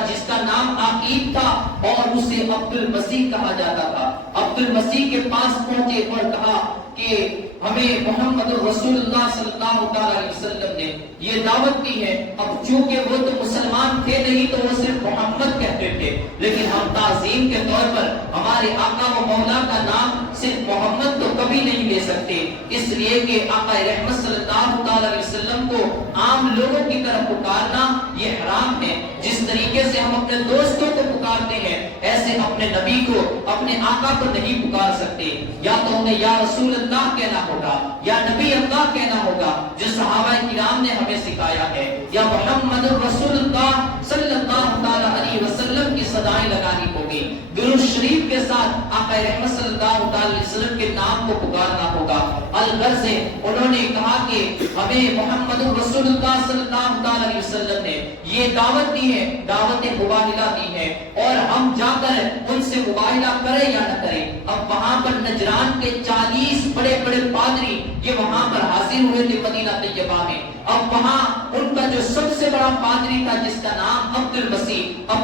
جس کا نام عقیب تھا اور اسے عبد المسیح کہا جاتا تھا۔ عبد المسیح کے پاس پہنچے اور کہا کہ ہمیں محمد رسول اللہ صلی اللہ علیہ وسلم نے یہ دعوت دی ہے۔ اب چونکہ وہ تو مسلمان تھے نہیں تو وہ صرف محمد کہتے تھے، لیکن ہم تعظیم کے طور پر ہمارے آقا و مولا کا نام صرف محمد تو کبھی نہیں لے سکتے، اس لیے کہ آقا رحمت صلی اللہ علیہ وسلم کو عام لوگوں کی طرف پکارنا یہ حرام ہے۔ جس طریقے سے ہم اپنے دوستوں کو پکارتے ہیں ایسے اپنے نبی کو، اپنے آقا کو نہیں پکار سکتے، یا تو انہیں یا رسول اللہ کہنا ہوگا یا نبی اللہ کہنا ہوگا جو صحابہ کرام نے ہمیں سکھایا ہے، یا محمد رسول اللہ صلی اللہ علیہ وسلم کی صدائیں لگانی ہوگی، درود شریف کے ساتھ آقا رحمت صلی اللہ علیہ وسلم کے نام کو پکارنا ہوگا۔ الغرض انہوں نے کہا کہ ہمیں محمد رسول اللہ صلی اللہ علیہ وسلم نے یہ دعوت دی ہے، دعوت مباہلہ دی ہے، اور ہم جا کر ان سے مباہلہ کریں یا نہ کریں۔ اب وہاں پر نجران کے 40 بڑے بڑے پادری یہ وہاں پر حاضر ہوئے تھے مدینہ طیبہ میں۔ اب وہاں ان کا جو سب سے بڑا پادری تھا جس کا نام عبد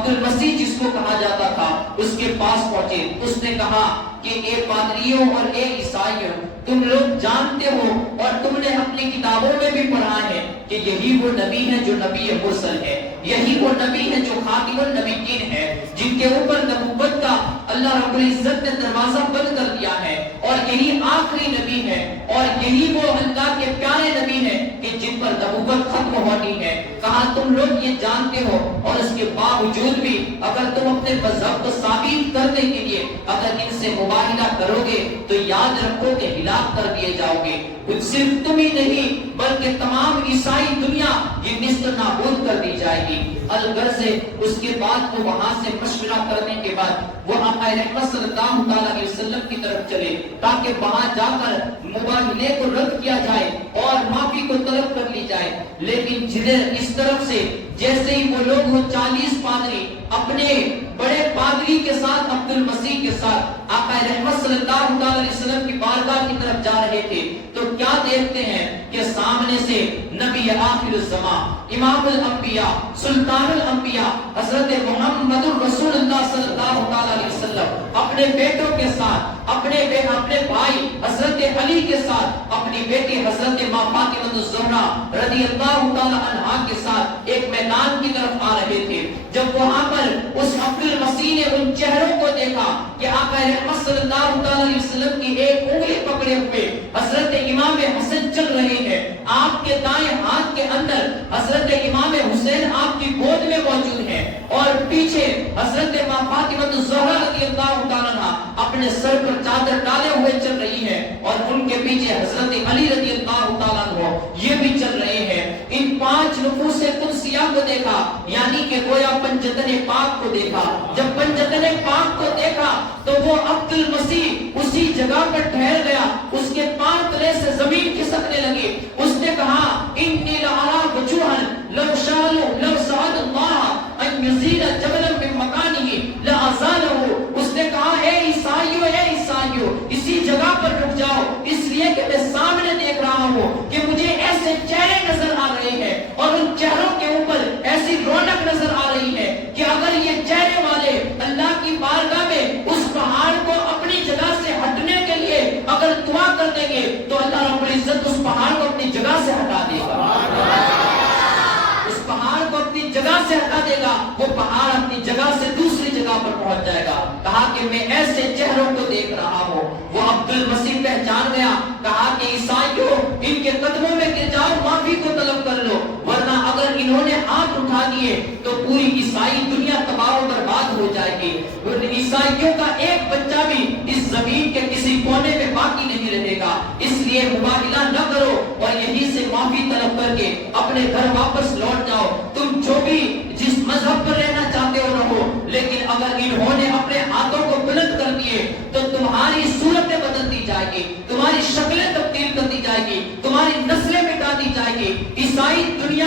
المسیح جس کو کہا جاتا تھا، اس کے پاس پہنچے۔ اس نے کہا کہ اے پادریوں اور اے عیسائیوں، تم لوگ جانتے ہو اور تم نے اپنی کتابوں میں بھی پڑھا ہے کہ یہی وہ نبی ہے جو نبی مرسل ہے، یہی وہ نبی ہے جو خاتم النبیین ہے، جن کے اوپر نبوت کا اللہ رب العزت نے دروازہ بند کر دیا ہے، اور یہی آخری نبی ہے، اور یہی وہ اللہ کے پیارے نبی ہے کہ جن پر نبوت ختم ہونی ہے۔ کہا تم لوگ یہ جانتے ہو اور اس کے باوجود بھی اگر تم اپنے مذہب کو ثابت کرنے کے لیے اگر ان سے مباہلہ کرو گے تو یاد رکھو کہ ہلاک کر دیے جاؤ گے۔ صرف تم ہی نہیں بلکہ تمام عیسائی دنیا یہ نیست نابود کر دی جائے گی۔ الغرض اس کے بعد وہ وہاں سے مشورہ کرنے کے بعد وہ آقا رحمت صلی اللہ علیہ وسلم کی طرف چلے تاکہ وہاں جا کر مباہلے کو رد کیا جائے اور معافی کو طلب کر لی جائے، لیکن جدھر اس طرف سے جیسے ہی وہ لوگ وہ 40 پادری اپنے بڑے پادری کے ساتھ عبد المسیح کے ساتھ آقا رحمت صلی اللہ علیہ وسلم کی بارگاہ کی طرف جا رہے تھے تو کیا دیکھتے ہیں کہ سامنے سے نبی آخر الزمان، امام الانبیاء، سلطان الانبیاء حضرت محمد رسول اللہ صلی اللہ علیہ وسلم اپنے بیٹوں کے ساتھ اپنے بھائی حضرت علی کے ساتھ اپنی بیٹی حضرت ماں فاطمہ الزہرا رضی اللہ تعالی عنہا کے ساتھ ایک میدان کی طرف آ رہے تھے۔ جب وہاں پر اس عبد المسیح نے ان چہروں کو دیکھا کہ آقا رحمت صلی اللہ علیہ وسلم کی ایک انگلی پکڑے ہوئے حضرت امام حسن چل رہے ہیں، آپ کے دائیں ہاتھ کے اندر حضرت امام حسین آپ کی گود میں موجود ہیں، اور پیچھے حضرت ماں فاطمہ الزہرا رضی اللہ تعالی عنہا اپنے سر پر چادر ڈالے ہوئے چل رہی ہے، اور ان کے پیچھے حضرت علی رضی اللہ تعالی عنہ یہ بھی چل رہے ہیں۔ ان 5 نفوس قدسیہ کو دیکھا، یعنی کہ گویا پنجتن پاک کو دیکھا۔ جب پنجتن پاک کو دیکھا تو وہ عبد المسیح اسی جگہ پر ٹھہر گیا، اس کے پاؤں تلے سے زمین کھسکنے لگی۔ اس نے کہا انی لارا وجوہا لو سعد اللہ ان یزید جبلا من مکانہ لازالہ۔ اس نے کہا اے عیسائیو اسی جگہ پر رک جاؤ، اس لیے کہ میں سامنے دیکھ رہا ہوں کہ مجھے ایسے چہرے نظر آ رہے ہیں اور ان چہروں کے اوپر کر دیں گے تو اللہ رب العزت اس پہاڑ کو اپنی جگہ سے ہٹا دے گا، اس پہاڑ کو اپنی جگہ سے ہٹا دے گا، وہ پہاڑ اپنی جگہ سے دوسری جگہ پر پہنچ جائے گا۔ کہا کہ میں ایسے چہروں کو دیکھ رہا ہوں، وہ عبد المسیح پہچان گیا، کہا کہ عیسائیوں ان کے قدموں میں گر جاؤ، معافی کو طلب کر لو، ورنہ اگر انہوں نے ہاتھ اٹھا دیے تو پوری عیسائی دنیا تباہ و برباد ہو جائے گی، عیسائیوں کا ایک بچہ بھی اس زمین کے کسی کونے میں باقی نہیں رہے گا، اس لیے مباہلہ نہ کرو اور یہیں سے معافی طلب کر کے اپنے گھر واپس لوٹ جاؤ۔ تم جو بھی جس مذہب پر رہنا چاہتے ہو رہو، لیکن اگر انہوں نے اپنے ہاتھوں کو بلند کر دیے تو تمہاری صورتیں بدل دی جائے گی، تمہاری شکلیں تبدیل کر دی جائے گی، تمہاری نسلیں مٹا دی جائے گی، عیسائی دنیا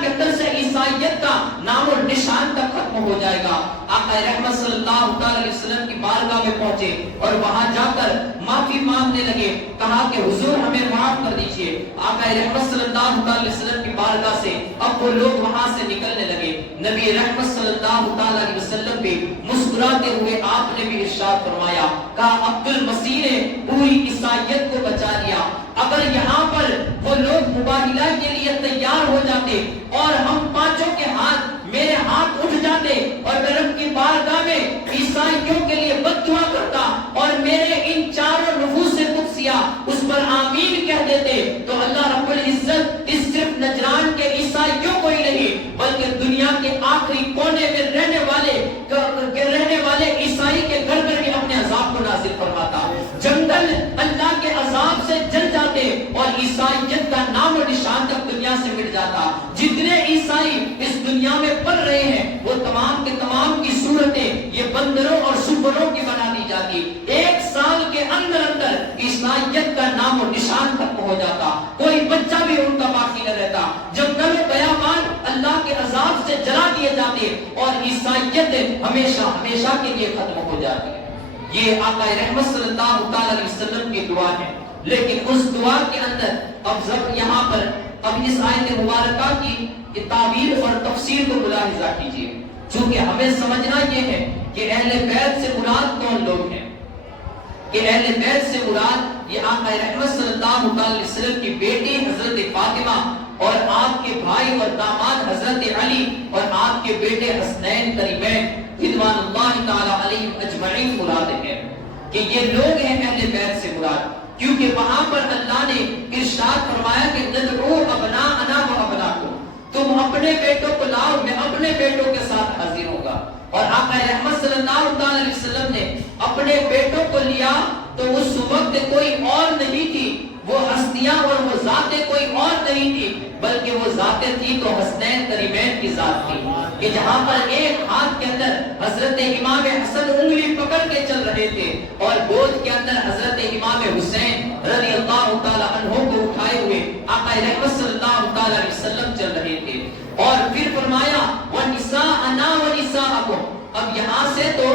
کے اندر سے عیسائیت کا نام و نشان تک ختم ہو جائے گا۔ آقا رحمت صلی اللہ علیہ وسلم کی بارگاہ میں پہنچے اور وہاں جا کر معافی مانگنے لگے، کہا کہ حضور ہمیں معاف کر دیجئے۔ آقا رحمت صلی اللہ علیہ وسلم کی بارگاہ سے اب وہ لوگ وہاں سے نکلنے لگے، نبی رحمت صلی اللہ علیہ وسلم بھی مسکراتے ہوئے آپ نے بھی ارشاد فرمایا، کہا عبد المسیح نے پوری عیسائیت کو بچا لیا۔ اگر یہاں پر وہ لوگ مباہلہ کے لیے تیار ہو جاتے اور ہم پانچوں کے ہاتھ، میرے ہاتھ اٹھ جاتے اور میں رب کی بارگاہ میں عیسائیوں کے لیے بد دعا کرتا اور میرے ان چاروں نفوس قدسیہ اس پر آمین کہہ دیتے تو اللہ رب العزت اس صرف نجران کے عیسائیوں کو ہی نہیں بلکہ دنیا کے آخری کونے میں رہنے والے عیسائی کے گھر پر بھی اپنے عذاب کو نازل فرماتا۔ جنگل اللہ کے عذاب سے جل جاتے اور عیسائیت کا نام و نشان تک دنیا سے مٹ جاتا۔ جتنے عیسائی اس دنیا میں پل رہے ہیں وہ تمام کے تمام کی صورتیں یہ بندروں اور سپروں کی بنا دی جاتی، ایک سال کے اندر عیسائیت کا نام و نشان ختم ہو جاتا، کوئی بچہ بھی ان کا باقی نہ رہتا، جنگل و بیابان اللہ کے عذاب سے جلا دیے جاتے اور عیسائیت ہمیشہ کے لیے ختم ہو جاتی۔ یہ آقا رحمت صلی اللہ علیہ وسلم کی دعا ہے، لیکن اس دعا کے اندر اب یہاں پر اب اس آیت مبارکہ کی تعبیر اور تفسیر کو ملاحظہ کیجیے، چونکہ ہمیں سمجھنا یہ ہے کہ اہل بیت سے مراد کون لوگ ہیں، کہ اہل بیت سے مراد یہ آقا رحمت صلی اللہ علیہ وسلم کی بیٹی حضرت فاطمہ اور آپ کے بھائی اور داماد حضرت علی اور آپ کے بیٹے حسنین قریبین رضوان اللہ تعالی علیہم اجمعین مراد ہیں، کہ یہ لوگ ہیں اہل بیت سے مراد، کیونکہ وہاں پر اللہ نے ارشاد فرمایا کہ ندعو ابناءنا و ابناکم، تم اپنے بیٹوں کو لاؤ میں اپنے بیٹوں کے ساتھ حاضر ہوگا۔ اور آقا رحمت صلی اللہ علیہ وسلم نے اپنے بیٹوں کو لیا تو اس وقت کوئی اور نہیں تھی، وہ ہستیاں اور وہ ذاتیں کوئی اور نہیں تھی بلکہ وہ ذاتیں تھی تو حسنین قریبین کی ذات تھی، کہ جہاں پر ایک ہاتھ کے اندر حضرت امام حسن انگلی پکڑ کے چل رہے تھے اور گود کے اندر حضرت امام حسین رضی اللہ تعالی عنہ کو اٹھائے ہوئے آقا رحمت صلی اللہ علیہ وسلم چل رہے تھے۔ اور پھر فرمایا وَنِسَاءَنَا وَنِسَاءَكُمْ، اب یہاں سے تو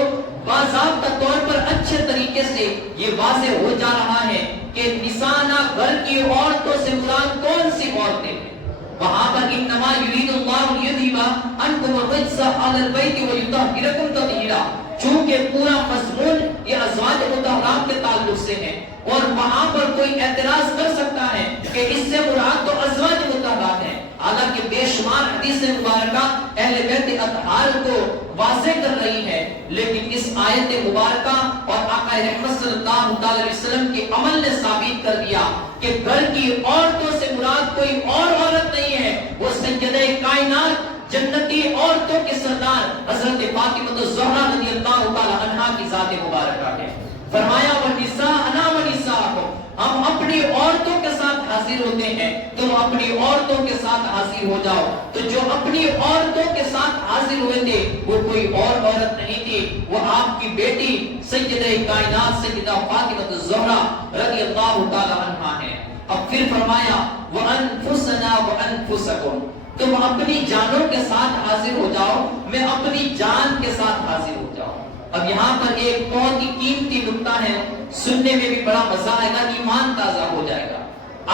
باضابطہ طور پر اچھے طریقے سے یہ واضح ہو جا رہا ہے کہ نسانا گھر کی عورتوں سے مراد کون سی عورتیں ہیں۔ وہاں پر انما یرید اللہ لیذھب عنکم الرجس اہل البیت ویطہرکم تطہیرا، چونکہ پورا مضمون یہ ازواج مطہرات کے تعلق سے ہے اور وہاں پر کوئی اعتراض کر سکتا ہے کہ اس سے مراد تو ازواج مطہرات ہیں، حالانکہ بے شمار حدیث مبارکہ اہل بیت اطہار کو واضح کر رہی ہے، لیکن اس آیت مبارکہ اور آقا رحمت صلی اللہ علیہ وسلم کے عمل نے ثابت کر دیا کہ گھر کی عورتوں سے مراد کوئی اور عورت نہیں ہے، وہ سیدہ کائنات جنتی عورتوں کے سردار حضرت فاطمہ الزہرا رضی اللہ تعالی عنہا کی ذات مبارکہ ہے۔ فرمایا وَنِسَاءَنَا وَنِسَاءَكُمْ، ہم اپنی عورتوں کے ساتھ حاضر ہوتے ہیں، تم اپنی عورتوں کے ساتھ حاضر ہو جاؤ۔ تو جو اپنی عورتوں کے ساتھ حاضر ہوئے تھے وہ کوئی اور عورت نہیں تھی، وہ آپ کی بیٹی سیدہ کائنات سیدہ فاطمہ الزہرا رضی اللہ تعالی عنہا ہے۔ اب پھر فرمایا وَأَنفُسَنَا وَأَنفُسَكُمْ، تم اپنی جانوں کے ساتھ حاضر ہو جاؤ، میں اپنی جان کے ساتھ حاضر ہو جاؤں۔ اب یہاں پر ایک بہت ہی قیمتی نکتہ ہے، سننے میں بھی بڑا مزہ آئے گا، ایمان تازہ ہو جائے گا۔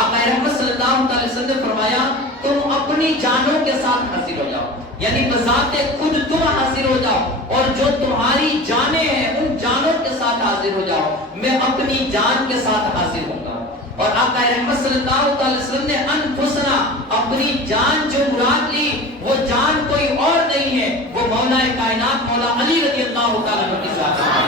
آقا رحمت صلی اللہ علیہ وسلم نے فرمایا تم اپنی جانوں کے ساتھ حاضر ہو جاؤ، یعنی بذات خود تم حاضر ہو جاؤ اور جو تمہاری جانیں ہیں ان جانوں کے ساتھ ساتھ حاضر ہو جاؤ، میں اپنی جان کے ساتھ حاضر ہوں گا۔ اور آقا رحمت صلی اللہ علیہ وسلم نے انفسنا، اپنی جان جو مراد لی وہ جان کوئی اور نہیں ہے، وہ مولا کائنات مولا علی رضی اللہ تعالیٰ عنہ کی ذات ہے۔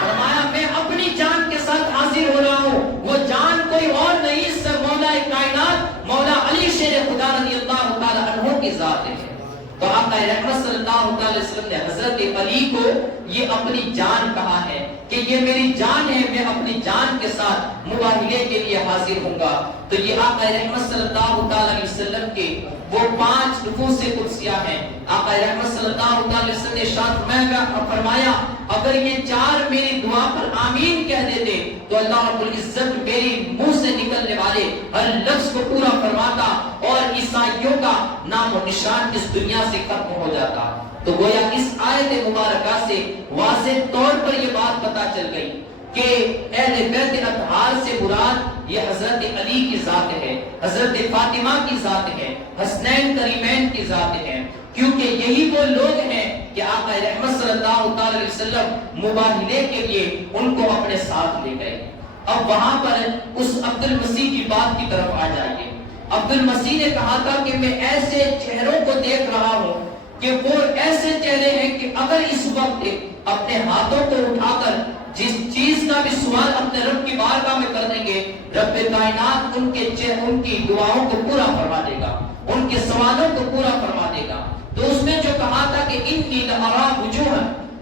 فرمایا میں اپنی جان کے ساتھ حاضر ہو رہا ہوں، وہ جان کوئی اور نہیں، اس سے مولا کائنات مولا علی شیر خدا رضی اللہ تعالیٰ عنہ کی ذات ہے۔ تو آقا رحمت صلی اللہ علیہ وسلم نے حضرت علی کو یہ اپنی جان کہا ہے کہ یہ میری جان ہے، میں اپنی جان کے ساتھ مباہلے کے لیے حاضر ہوں گا۔ تو یہ آقا رحمت صلی اللہ علیہ وسلم کے وہ 5 نفوس قدسیہ ہیں۔ آقا رحمت صلی اللہ علیہ وسلم نے ارشاد فرمایا اگر یہ 4 میری دعا پر آمین کہہ دیتے تو اللہ رب العزت میری منہ سے نکلنے والے ہر لفظ کو پورا فرماتا اور عیسائیوں کا نام و نشان اس دنیا سے ختم ہو جاتا۔ تو گویا اس آیت مبارکہ سے واضح طور پر یہ بات پتہ چل گئی کہ اہل بیت اطہار سے مراد یہ حضرت علی کی ذات ہے، حضرت فاطمہ کی ذات ہے، حسنین کریمین کی ذات ہے، کیونکہ یہی وہ لوگ ہیں کہ آقا رحمت صلی اللہ علیہ وسلم مباہلے کے لیے ان کو اپنے ساتھ لے گئے۔ اب وہاں پر اس عبد المسیح کی بات کی طرف آ جائیے۔ عبد المسیح نے کہا تھا کہ میں ایسے چہروں کو دیکھ رہا ہوں کہ وہ ایسے چہرے ہیں کہ اگر اس وقت اپنے ہاتھوں کو اٹھا کر جس چیز کا بھی سوال اپنے رب کی بارگاہ میں کر دیں گے، رب کائنات ان کی دعاؤں کو پورا فرما دے گا، ان کے سوالوں کو پورا فرما دے گا۔ تو اس میں جو کہا تھا کہ انی لارا وجوہا،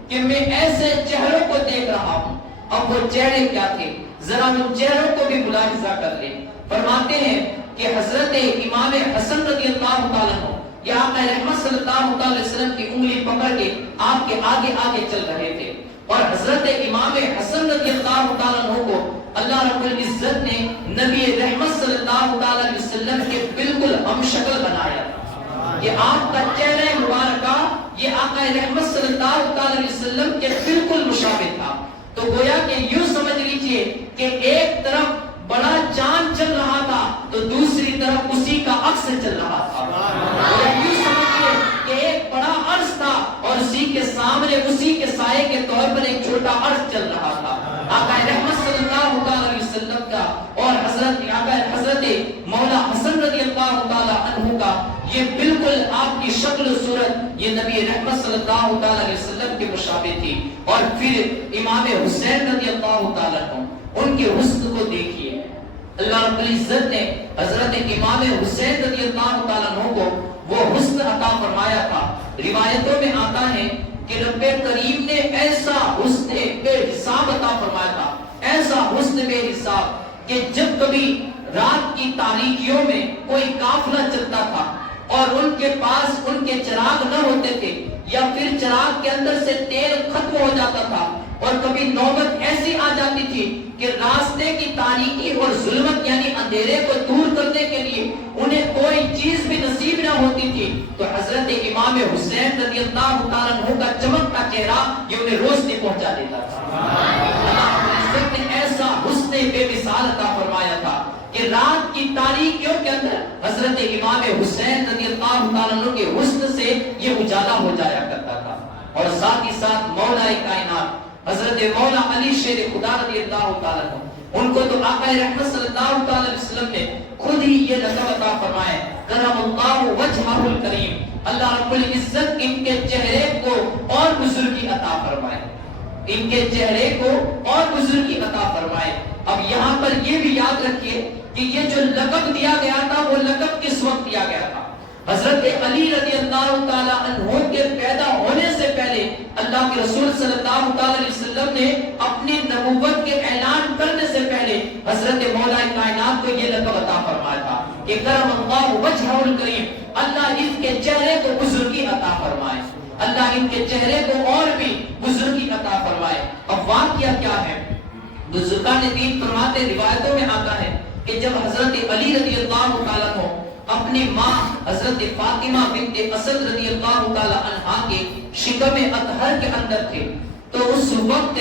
کہ میں ایسے چہروں کو دیکھ رہا ہوں۔ اب وہ چہرے کیا تھے، ذرا ان چہروں کو بھی ملاحظہ کر لیں۔ فرماتے ہیں کہ حضرت امام حسن رضی اللہ تعالیٰ عنہ یا آقا رحمت صلی اللہ علیہ وسلم کی انگلی پکڑ کے آپ کے آگے آگے چل رہے تھے، اور حضرت امام حسن رضی اللہ تعالیٰ عنہ کو اللہ رب العزت نے نبی رحمت صلی اللہ علیہ وسلم کے بالکل ہم شکل بنایا تھا۔ یہ آپ کا چہرہ مبارکہ یہ آقا رحمت صلی اللہ علیہ وسلم کے بالکل مشابہ تھا۔ تو گویا کہ یوں سمجھ لیجئے کہ ایک طرف بڑا چاند چل رہا تھا تو دوسری طرف اسی کا عکس چل رہا تھا۔ یوں سمجھیے کہ ایک بڑا عرض تھا اور اسی کے سامنے اسی کے سائے کے طور پر ایک چھوٹا عرض چل رہا تھا۔ آقا رحمت صلی اللہ علیہ وسلم کا اور حضرت مولا حسن رضی اللہ تعالی عنہ کا یہ بالکل آپ کی شکل و صورت یہ نبی رحمت صلی اللہ علیہ وسلم کے مشابہ تھی۔ اور پھر امام حسین رضی اللہ تعالی عنہ ان کے حسن کو دیکھیے، اللہ رب العزت نے حضرت امام حسین رضی اللہ تعالیٰ عنہ کو وہ حسن عطا فرمایا تھا۔ روایتوں میں آتا ہے کہ رب کریم نے ایسا حسن بے حساب عطا فرمایا تھا، ایسا حسن بے حساب کہ جب کبھی رات کی تاریکیوں میں کوئی قافلہ چلتا تھا اور ان کے پاس ان کے چراغ نہ ہوتے تھے یا پھر چراغ کے اندر سے تیل ختم ہو جاتا تھا، اور کبھی نوبت ایسی آ جاتی تھی کہ راستے کی تاریکی اور ظلمت یعنی اندھیرے کو دور کرنے کے لیے انہیں کوئی چیز بھی نصیب نہ ہوتی تھی، تو حضرت امام حسین رضی اللہ تعالیٰ عنہ کا چمکتا چہرہ یہ انہیں روشنی پہنچا دیتا تھا۔ اللہ عزت نے ایسا حسن بے مثال عطا فرمایا تھا کہ رات کی تاریکیوں کے اندر حضرت امام حسین رضی اللہ تعالیٰ عنہ کے حسن سے یہ اجالا ہو جایا کرتا تھا۔ اور ساتھ ہی ساتھ مولا کائنات حضرت مولا علی شیر خدا رضی اللہ تعالیٰ عنہ ان کو تو آقا رحمت صلی اللہ علیہ وسلم نے خود ہی یہ لقب عطا فرمائے، کرم اللہ وجہہ الکریم، اللہ رب العزت ان کے چہرے کو اور بزرگی عطا فرمائے، ان کے چہرے کو اور بزرگی عطا فرمائے۔ اب یہاں پر یہ بھی یاد رکھیے کہ یہ جو لقب دیا گیا تھا وہ لقب کس وقت دیا گیا تھا؟ حضرت علی رضی اللہ تعالیٰ عنہ کے پیدا ہونے سے پہلے اللہ کے رسول صلی اللہ علیہ وسلم نے اپنی نبوت کے اعلان کرنے سے پہلے حضرت مولا کائنات کو یہ لقب عطا فرمایا تھا کہ کرم اللہ وجہہ الکریم، اللہ اس کے چہرے کو بزرگی عطا فرمائے، اللہ ان کے چہرے کو اور بھی بزرگی عطا فرمائے۔ اب واقعہ کیا ہے؟ بزرگان دین فرماتے، روایتوں میں آتا ہے کہ جب حضرت علی رضی اللہ تعالیٰ عنہ اپنی ماں حضرت فاطمہ بنت اسد رضی اللہ تعالی عنہا کے شکم اطہر کے اندر تھے، تو اس وقت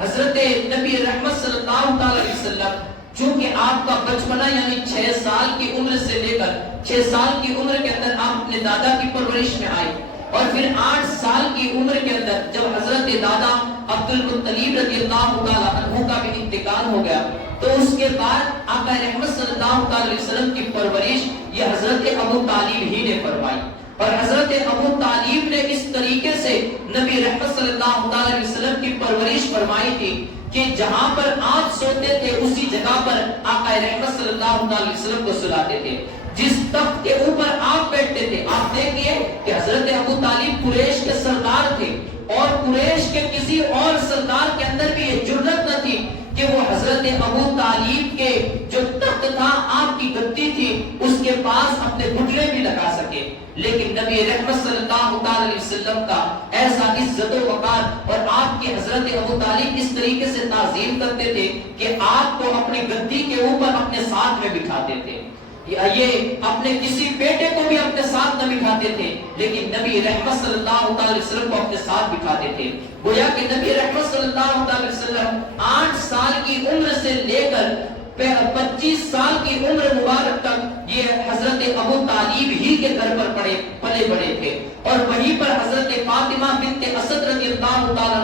حضرت نبی رحمت صلی اللہ تعالی علیہ وسلم چونکہ آپ کا بچپنا یعنی 6 سال کی عمر سے لے کر 6 سال کی عمر کے اندر آپ اپنے دادا کی پرورش میں آئے، اور پھر 8 سال کی عمر کے اندر جب حضرت دادا عبد المطلب رضی اللہ تعالی عنہ کا بھی انتقال ہو گیا، تو اس کے بعد آقا رحمت صلی اللہ علیہ وسلم کی پرورش یہ حضرت ابو طالب ہی نے فرمائی، اور حضرت ابو طالب نے اس طریقے سے نبی رحمت صلی اللہ علیہ وسلم کی پرورش فرمائی تھی کہ جہاں پر آپ سوتے تھے اسی جگہ پر آقا رحمت صلی اللہ علیہ وسلم کو سلاتے تھے، جس تخت کے اوپر آپ بیٹھتے تھے۔ آپ دیکھئے کہ حضرت ابو طالب قریش کے سردار تھے، اور قریش کے کسی اور سردار کے اندر بھی یہ جرأت نہ تھی کہ وہ حضرت ابو طالب کے جو تخت تھا، آپ کی گدی تھی، اس کے پاس اپنے گھٹنے بھی لگا سکے، لیکن نبی رحمت صلی اللہ علیہ وسلم کا ایسا عزت و وقار اور آپ کی حضرت ابو طالب اس طریقے سے تعظیم کرتے تھے کہ آپ کو اپنی گدی کے اوپر اپنے ساتھ میں بٹھاتے تھے، یہ اپنے کسی بیٹے کو بھی اپنے ساتھ نہ بٹھاتے تھے، لیکن نبی رحمت صلی اللہ علیہ وسلم کو اپنے ساتھ بٹھاتے تھے۔ گویا کہ نبی رحمت صلی اللہ علیہ وسلم 8 سال کی عمر سے لے کر 25 سال کی عمر مبارک تک یہ حضرت ابو طالب ہی کے گھر پر پلے بڑے تھے، اور وہیں پر حضرت فاطمہ بنت اسد رضی اللہ تعالیٰ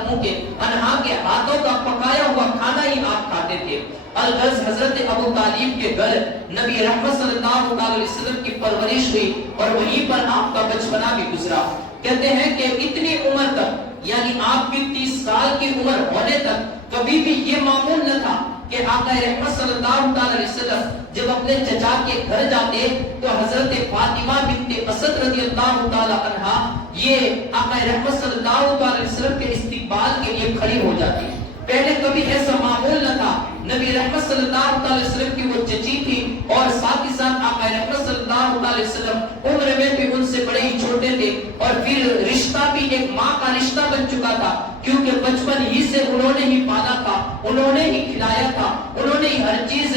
عنہا کے ہاتھوں کا پکایا ہوا کھانا ہی آپ کھاتے تھے۔ الغرض حضرت ابو طالب کے گھر نبی رحمت صلی اللہ علیہ وسلم کی پرورش ہوئی، اور وہیں پر آپ کا بچپنا بھی گزرا۔ کہتے ہیں کہ اتنی عمر تک، یعنی آپ کی 30 سال کی عمر ہونے تک کبھی بھی یہ معمول نہ تھا کہ آقا رحمت صلی اللہ علیہ وسلم جب اپنے چچا کے گھر جاتے تو حضرت فاطمہ بنت اسد رضی اللہ تعالی عنہا یہ آقا رحمت صلی اللہ علیہ وسلم کے استقبال کے لیے کھڑی ہو جاتی۔ پہلے کبھی ایسا معمول نہ تھا۔ نبی رحمت صلی اللہ علیہ وسلم کی وہ چچی تھی، اور ساتھ ہی ساتھ آقا رحمت صلی اللہ علیہ وسلم عمر میں بھی ان سے بڑے ہی چھوٹے تھے، اور پھر رشتہ بھی ایک ماں کا رشتہ بن چکا تھا، کیونکہ بچپن ہی سے انہوں نے ہی پالا تھا، انہوں نے ہی کھلایا تھا، انہوں نے ہی ہر چیز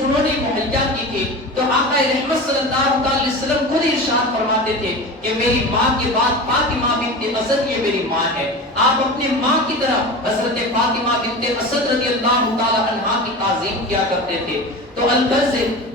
انہوں نے مہیا کی تھی۔ تو آقا رحمت صلی اللہ علیہ وسلم خود ارشاد فرماتے تھے کہ میری ماں کے بعد فاطمہ بنت اسد یہ میری ماں ہے۔ آپ اپنی ماں کی طرح حضرت فاطمہ بنت اسد رضی اللہ تعالی عنہا کی تعظیم کیا کرتے تھے۔ تو الغرض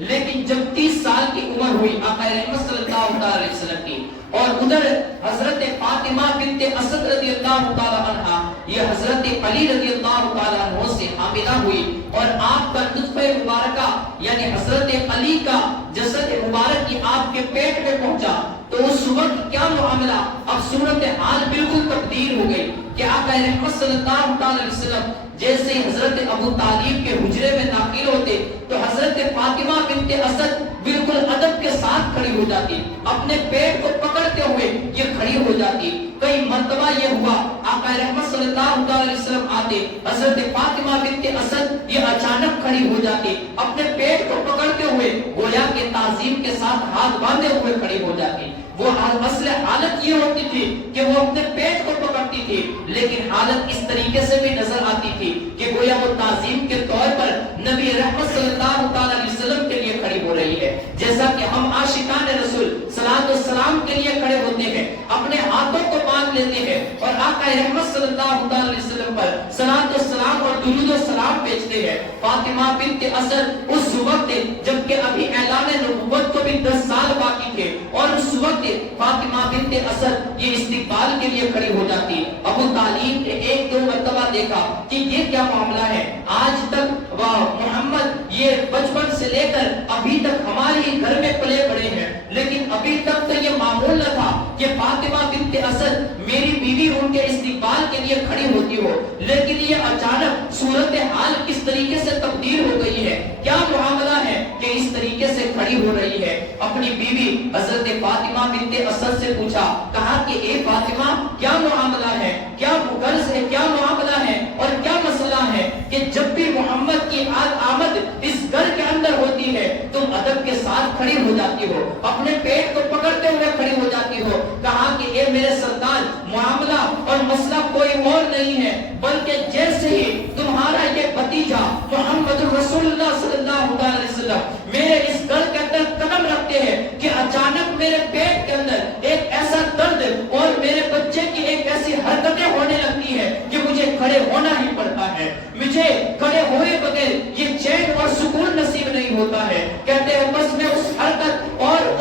لیکن جب 30 سال کی عمر ہوئی آقا رحمت صلی اللہ علیہ وسلم کی، اور ادھر حضرت فاطمہ بنت اسد رضی اللہ تعالی عنہا یہ حضرت علی رضی اللہ تعالی عنہ سے حاملہ ہوئی، اور آپ کا نطفہ مبارکہ یعنی حضرت علی کا جسد مبارک کی آپ کے پیٹ میں پہنچا، تو اس وقت کیا معاملہ، اب صورتحال بالکل تبدیل ہو گئی کہ آقا رحمت صلی اللہ علیہ وسلم جیسے حضرت ابو طالب کے حجرے میں داخل ہوتے تو حضرت فاطمہ بنت اسد بالکل ادب کے ساتھ کھڑی ہو جاتی، اپنے پیٹ کو پکڑتے ہوئے یہ کھڑی ہو جاتی۔ کئی مرتبہ یہ ہوا آقا رحمت صلی اللہ علیہ وسلم آتے، حضرت فاطمہ بنت اسد یہ اچانک کھڑی ہو جاتی، اپنے پیٹ کو پکڑتے ہوئے گویا کہ تعظیم کے ساتھ ہاتھ باندھے ہوئے کھڑی ہو جاتی۔ وہ اصل حالت یہ ہوتی تھی کہ وہ اپنے پیٹ کو پکڑتی تھی، لیکن حالت اس طریقے سے بھی نظر آتی تھی کہ گویا وہ تعظیم کے طور پر نبی رحمت صلی اللہ علیہ وسلم کے لیے کھڑی ہو رہی ہے، جیسا کہ ہم عاشقان رسول صلوات و سلام کے لیے کھڑے ہوتے ہیں، اپنے ہاتھوں کو باندھ لیتے ہیں اور آقا رحمت صلی اللہ علیہ وسلم پر صلوات و سلام اور درود و سلام بھیجتے ہیں۔ فاطمہ بنت اسد اس وقت جبکہ ابھی اعلان نبوت کو بھی 10 سال باقی تھے، اور اس وقت فاطمہ بنت اسد یہ استقبال کے لیے کھڑی ہو جاتی۔ ابو طالب نے 1-2 مرتبہ دیکھا کہ یہ کیا معاملہ ہے، آج تک محمد یہ بچپن سے لے کر ابھی تک ہمارے گھر میں پلے بڑے ہیں، لیکن ابھی تک تو یہ معمول نہ تھا کہ فاطمہ بنت اسد میری بیوی ان کے استقبال کے لیے کھڑی ہوتی ہو، لیکن یہ اچانک صورتحال کس طریقے سے تبدیل ہو گئی ہے، کیا معاملہ ہے کہ اس طریقے سے کھڑی ہو رہی ہے۔ اپنی بیوی حضرت فاطمہ بنت اسد سے پوچھا، کہا کہ اے فاطمہ کیا معاملہ ہے، کیا غرض ہے، کیا معاملہ ہے اور کیا مسئلہ ہے کہ جب بھی محمد کی آمد اس گھر کے اندر ہوتی ہے تم ادب کے ساتھ کھڑی ہو جاتی ہو، اپنے پیٹ کو پکڑتے ہوئے کھڑی ہو جاتی ہو۔ کہا کہ اے میرے سردار معاملہ اور مسئلہ کوئی اور نہیں ہے، بلکہ جیسے ہی تمہارا یہ بھتیجا محمد رسول اللہ صلی اللہ علیہ وسلم میرے اس گھر کے اندر قدم رکھتے ہیں کہ اچانک میرے پیٹ کے اندر ایک ایسا درد اور میرے بچے کی ایک ایسی حرکتیں ہونے لگتی ہے کہ مجھے کھڑے ہونا ہی پڑتا ہے، مجھے کھڑے ہوئے بغیر یہ چین اور سکون نصیب نہیں ہوتا ہے۔ کہتے ہیں بس میں اس حرکت اور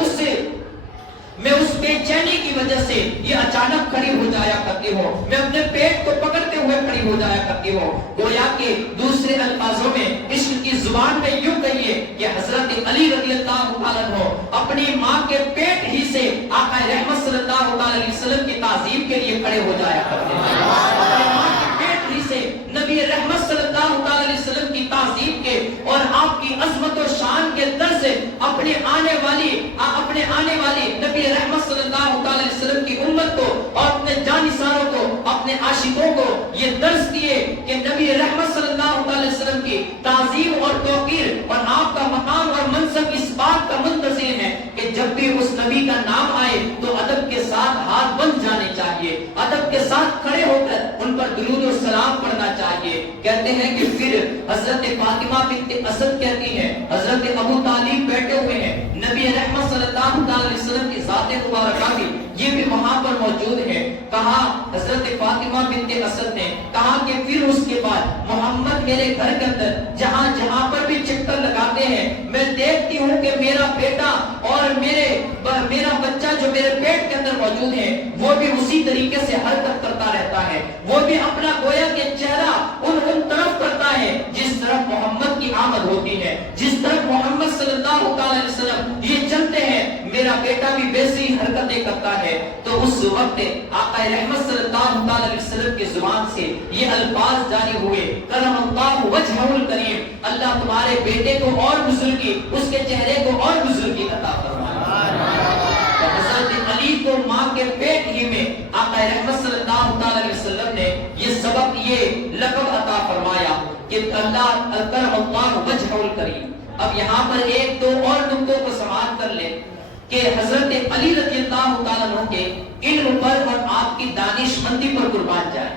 میں اس بے چینی کی وجہ سے یہ اچانک کھڑی ہو جایا کرتی ہوں، میں اپنے پیٹ کو پکڑتے ہوئے کرتی ہو. گویا کہ دوسرے الفاظوں میں عشق کی زبان میں یوں کہیے کہ حضرت علی رضی اللہ عنہ اپنی ماں کے پیٹ ہی سے آقا رحمت صلی اللہ علیہ وسلم کی تعظیم کے لیے کھڑے ہو جایا کرتے ہیں. اپنی ماں کے پیٹ ہی سے نبی رحمت صلی اللہ علیہ وسلم کی تعظیم کے اور آپ کی عظمت و شان کے در سے اپنے آنے والی نبی رحمت صلی اللہ علیہ وسلم کی امت کو اور اپنے جانثاروں کو اپنے عاشقوں کو یہ درس دیے کہ نبی رحمت صلی اللہ علیہ وسلم کی تعظیم اور توقیر اور آپ کا مقام اور منصب اس بات کا منتظر ہے کہ جب بھی اس نبی کا نام آئے تو ادب کے ساتھ ہاتھ بند جانے چاہیے, ادب کے ساتھ کھڑے ہو کر ان پر درود و سلام پڑھنا چاہیے. کہتے ہیں کہ پھر حضرت فاطمہ بنت اسد کہتی ہیں, حضرت ابو طالب بیٹھے ہوئے ہیں, نبی رحمت صلی اللہ علیہ وسلم کی ذات مبارکہ بھی یہ بھی وہاں پر موجود ہے. کہا حضرت فاطمہ بنت اسد نے کہا کہ پھر اس کے بعد محمد میرے گھر کے اندر جہاں جہاں پر بھی چکر لگاتے ہیں میں دیکھتی ہوں کہ میرا بیٹا اور میرا بچہ جو میرے پیٹ کے اندر موجود ہے وہ بھی اسی طریقے سے حرکت کرتا رہتا ہے, وہ بھی اپنا گویا کہ چہرہ ان طرف کرتا ہے جس طرف محمد کی آمد ہوتی ہے, جس طرف محمد صلی اللہ علیہ وسلم یہ چلتے ہیں میرا بیٹا بھی ویسے ہی حرکتیں کرتا ہے. تو اس وقت آقا رحمت صلی اللہ علیہ وسلم کی زبان سے یہ الفاظ جاری ہوئے, کرم اللہ وجہہ الکریم, اللہ تمہارے بیٹے کو اور بزرگی, اس کے چہرے کو اور بزرگی عطا فرمائے. تو حضرت علی کو ماں کے پیٹ ہی میں آقا رحمت صلی اللہ علیہ وسلم نے یہ سبق, یہ لقب عطا فرمایا کہ اللہ کرم اللہ وجہہ الکریم. اب یہاں پر ایک دو اور نقطوں کو سماعت کر لیں کہ حضرت علی رضی اللہ تعالیٰ عنہ کے علم پر اور آپ کی دانش مندی پر قربان جائے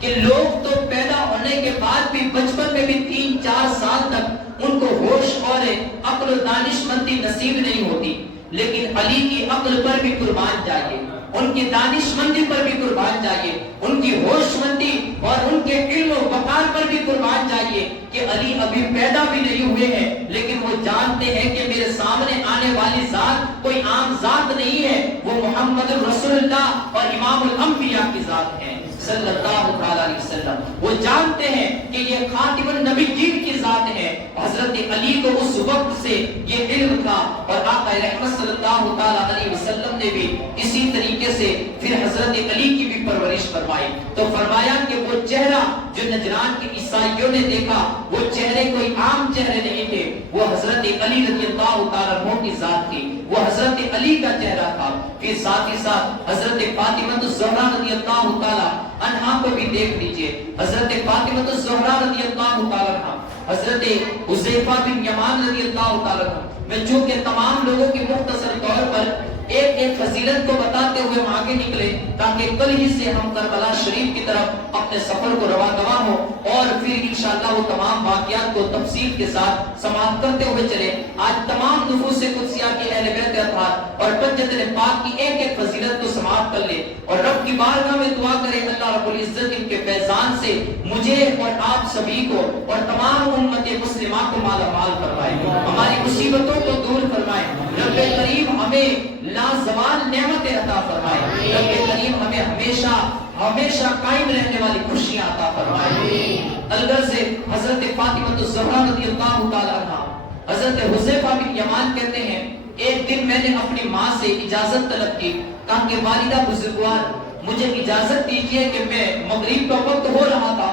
کہ لوگ تو پیدا ہونے کے بعد بھی بچپن میں بھی 3-4 سال تک ان کو ہوش اور عقل و دانش مندی نصیب نہیں ہوتی, لیکن علی کی عقل پر بھی قربان جائیے, ان کی دانش مندی پر بھی قربان جائیے, ان کی ہوش مندی اور ان کے علم و وقار پر بھی قربان جائیے کہ علی ابھی پیدا بھی نہیں ہوئے ہیں لیکن وہ جانتے ہیں کہ میرے سامنے آنے والی ذات کوئی عام ذات نہیں ہے, وہ محمد رسول اللہ اور امام الانبیاء کی ذات ہے صلی اللہ علیہ وسلم. وہ جانتے ہیں کہ یہ خاتم النبیین کی ذات ہے. حضرت علی کو اس وقت سے یہ علم تھا اور آقا رحمت صلی اللہ علیہ وسلم نے بھی اسی طریقے سے پھر حضرت علی کی بھی پرورش فرمائی. تو فرمایا کہ وہ چہرہ جو نجران کے عیسائیوں نے دیکھا وہ چہرے کوئی عام چہرے نہیں تھے, وہ حضرت علی رضی اللہ تعالیٰ عنہ کی ذات تھی, وہ حضرت علی کا چہرہ تھا. پھر ساتھ ہی ساتھ حضرت فاطمہ الزہرا رضی اللہ تعالیٰ عنہا کو بھی دیکھ لیجئے. حضرت فاطمہ الزہرا رضی اللہ تعالیٰ عنہ, حضرت حذیفہ بن یمان رضی اللہ تعالیٰ عنہ, میں چونکہ تمام لوگوں کی مختصر طور پر ایک ایک فضیلت کو بتاتے ہوئے ہم آگے نکلے تاکہ کل ہی سے ہم کربلا شریف کی طرف اپنے سفر کو رواں دواں ہو اور پھر انشاءاللہ وہ تمام واقعات کو تفصیل کے ساتھ سماعت کرتے ہوئے چلے. آج تمام نفوس قدسیہ کے اہل بیت اطہار اور پنجت پاک کی ایک ایک فضیلت کو سماعت کر لے اور رب کی بارگاہ میں دعا کرے اللہ رب العزت ان کے فیضان سے مجھے اور آپ سبھی کو اور تمام امت مسلمہ کو مالا مال فرمائے, ہماری مصیبتوں کو دور فرمائے. رب کریم ہمیں لازوال نعمتیں عطا فرمائے, رب کریم ہمیں ہمیشہ قائم رہنے والی خوشیاں عطا فرمائے. الغرض حضرت فاطمہ الزہرا رضی اللہ تعالیٰ عنہ, حضرت حذیفہ بن یمان کہتے ہیں ایک دن میں نے اپنی ماں سے اجازت طلب کی, کہا کہ والدہ بزرگوار مجھے اجازت دیجیے کہ میں مغرب کا وقت ہو رہا تھا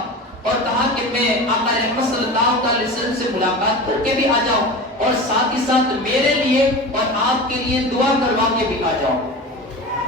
اور کہا کہ میں آقا رحمت صلی اللہ علیہ وسلم سے ملاقات کر کے بھی آ جاؤں اور ساتھ ہی ساتھ میرے لیے اور آپ کے لیے دعا کروا کے بھی آ جاؤں.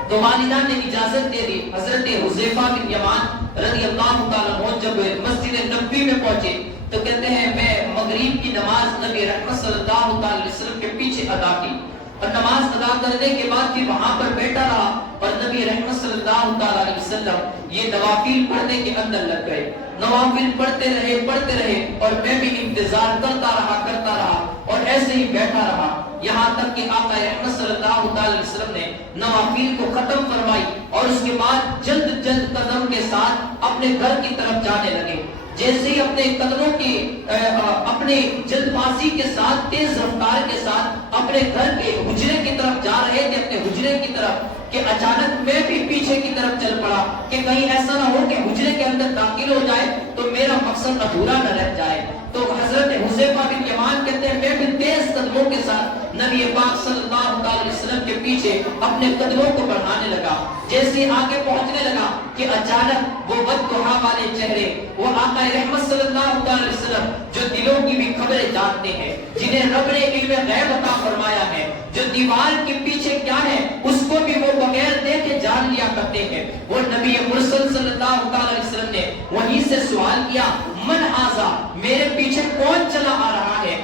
تو والدہ نے اجازت دے دی. حضرت حذیفہ بن یمان رضی اللہ تعالیٰ عنہ جب مسجد نبوی میں پہنچے تو کہتے ہیں میں مغرب کی نماز نبی رحمت صلی اللہ علیہ وسلم کے پیچھے ادا کی اور نماز ادا کرنے کے بعد پھر وہاں پر بیٹھا رہا اور نبی رحمت صلی اللہ علیہ وسلم یہ نوافل پڑھنے کے اندر لگ گئے. نوافل پڑھتے رہے اور میں بھی انتظار کرتا رہا اور ایسے ہی بیٹھا رہا یہاں تک کہ آقا رحمت صلی اللہ علیہ وسلم نے نوافل کو ختم فرمائی اور اس کے بعد جلد قدم کے ساتھ اپنے گھر کی طرف جانے لگے. جیسے ہی اپنے قدموں کی اپنے جلد بازی کے ساتھ تیز رفتار کے ساتھ اپنے گھر کے حجرے کی طرف جا رہے تھے, اپنے حجرے کی طرف, کہ اچانک میں بھی پیچھے کی طرف چل پڑا کہ کہیں ایسا نہ ہو کہ حجرے کے اندر داخل ہو جائے تو میرا مقصد ادھورا نہ رہ جائے. تو حضرت حذیفہ بن یمان کہتے ہیں میں بھی تیز قدموں کے ساتھ نبی پاک صلی اللہ علیہ وسلم کے پیچھے اپنے قدموں کو بڑھانے لگا. جیسے آگے پہنچنے لگا کہ اچانک وہ بددعا والے چہرے، وہ آقا رحمت صلی اللہ علیہ وسلم جو دلوں کی بھی خبریں جانتے ہیں، جنہیں رب نے علم غیب عطا فرمایا ہے، جو دیوار کے پیچھے کیا ہے اس کو بھی وہ بغیر دیکھے جان لیا کرتے ہیں، وہ نبی مرسل صلی اللہ علیہ وسلم نے وہیں سے سوال کیا من ھذا، میرے پیچھے کون چلا آ رہا ہے؟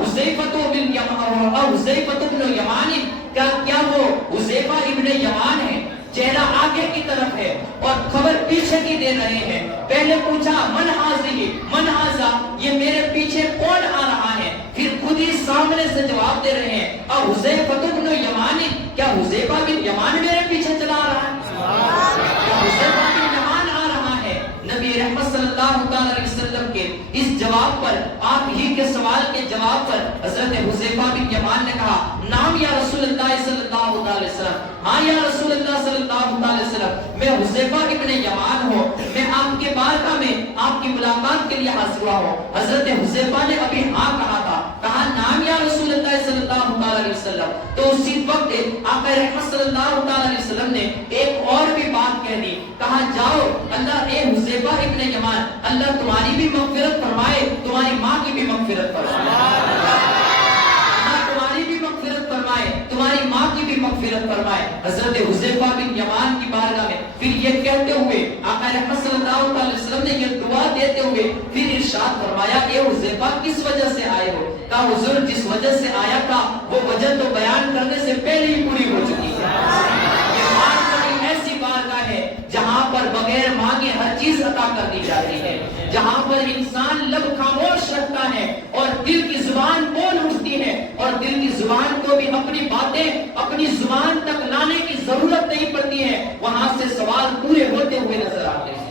حذیفہ بن یمان، حذیفہ بن یمان، کیا وہ حذیفہ ابن یمان ہے؟ چہرہ آگے کی طرف ہے اور خبر پیچھے کی دے رہے ہیں. پہلے پوچھا من ھذی، من ھذا، یہ میرے پیچھے کون آ رہا ہے؟ پھر خود ہی سامنے سے جواب دے رہے ہیں حذیفہ بن یمان، کیا حذیفہ بن یمان میرے پیچھے چلا آ رہا ہے؟ کیا حذیفہ بن یمان آ رہا ہے؟ نبی رحمت صلی اللہ علیہ وسلم کے اس جواب پر، آپ ہی کے سوال کے جواب پر حضرت حذیفہ بن یمان نے کہا نام یا رسول اللہ صلی اللہ علیہ وسلم، ہاں یا رسول اللہ صلی اللہ علیہ وسلم، میں حذیفہ ابن یمان ہوں، میں آپ کے بارگاہ میں آپ کی ملاقات کے لیے حاضر ہوا ہوں. حضرت حذیفہ نے ابھی ہاں کہا تھا، کہا نام یا رسول اللہ صلی اللہ علیہ وسلم. تو اسی وقت آقا رحمت صلی اللہ علیہ وسلم نے ایک اور بھی بات کہہ دی، کہا جاؤ اللہ اے حذیفہ ابن یمان، اللہ تمہاری بھی مغفرت فرمائے، تمہاری ماں کی بھی مغفرت فرمائے، تمہاری ماں کی بھی مغفرت فرمائے. حضرت حذیفہ بن یمان کی بارگاہ میں پھر یہ کہتے ہوئے آقا رحمت صلی اللہ علیہ وسلم نے یہ دعا دیتے ہوئے پھر ارشاد فرمایا اے حذیفہ کس وجہ سے آئے ہو؟ کہا حضور جس وجہ سے آیا تھا وہ وجہ تو بیان کرنے سے پہلے ہی پوری ہو چکی ہے. یہ بارگاہ ایسی بارگاہ ہے جہاں پر بغیر مانگے ہر چیز عطا کر دی جاتی ہے، جہاں پر انسان لب خاموش رکھتا ہے اور دل کی زبان بول اٹھتی ہے، اور دل کی زبان کو بھی اپنی باتیں اپنی زبان تک لانے کی ضرورت نہیں پڑتی ہے، وہاں سے سوال پورے ہوتے ہوئے نظر آتے ہیں.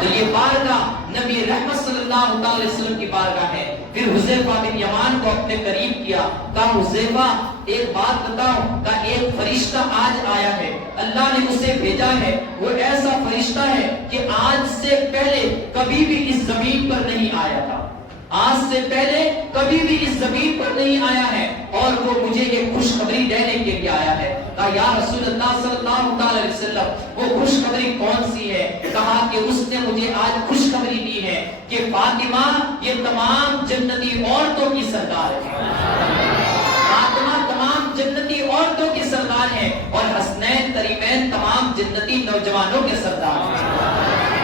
تو یہ بارگاہ نبی رحمت صلی اللہ علیہ وسلم کی بارگاہ ہے. پھر حذیفہ بن یمان کو اپنے قریب کیا، کہا حذیفہ ایک بات بتاؤ، کہا ایک فرشتہ آج آیا ہے، اللہ نے اسے بھیجا ہے، وہ ایسا فرشتہ ہے کہ آج سے پہلے کبھی بھی اس زمین پر نہیں آیا تھا، آج سے پہلے کبھی بھی اس زمین پر نہیں آیا ہے، اور وہ مجھے یہ خوشخبری دینے کے لیے آیا ہے. کہا یا رسول اللہ صلی اللہ علیہ وسلم وہ خوشخبری کون سی ہے؟ کہا کہ اس نے مجھے آج خوشخبری دی ہے کہ فاطمہ یہ تمام جنتی عورتوں کی سردار ہے، فاطمہ تمام جنتی عورتوں کی سردار ہے، اور حسنین قریبین تمام جنتی نوجوانوں کے سردار ہیں،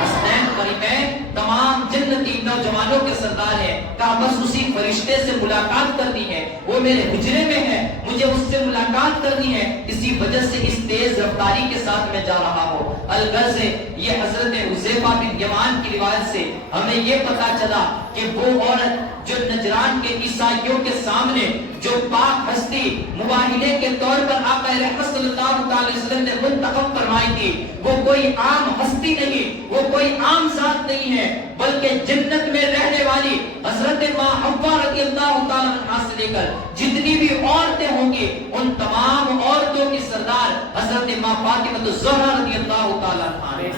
حسنین قریبین تمام جنتی نوجوانوں کے سردار ہے. کہا بس اسی فرشتے سے ملاقات کرنی ہے، وہ میرے حجرے میں ہے، مجھے اس سے ملاقات کرنی ہے، اسی وجہ سے اس تیز رفتاری کے ساتھ میں جا رہا ہوں. الغرض یہ حضرت حذیفہ بن یمان کی روایت سے ہمیں یہ پتا چلا کہ وہ عورت جو نجران کے عیسائیوں کے سامنے جو پاک ہستی مباہلے کے طور پر آقا رحمت صلی اللہ علیہ وسلم نے منتخب فرمائی تھی، وہ کوئی عام ہستی نہیں، وہ کوئی عام ذات نہیں ہے، بلکہ جنت میں رہنے والی حضرت ماں حوا رضی اللہ تعالی عنہا سے لے کر جتنی بھی عورتیں ہوں گی ان تمام عورتوں کی سردار حضرت ماں فاطمہ الزہرا رضی اللہ تعالی عنہا ہے.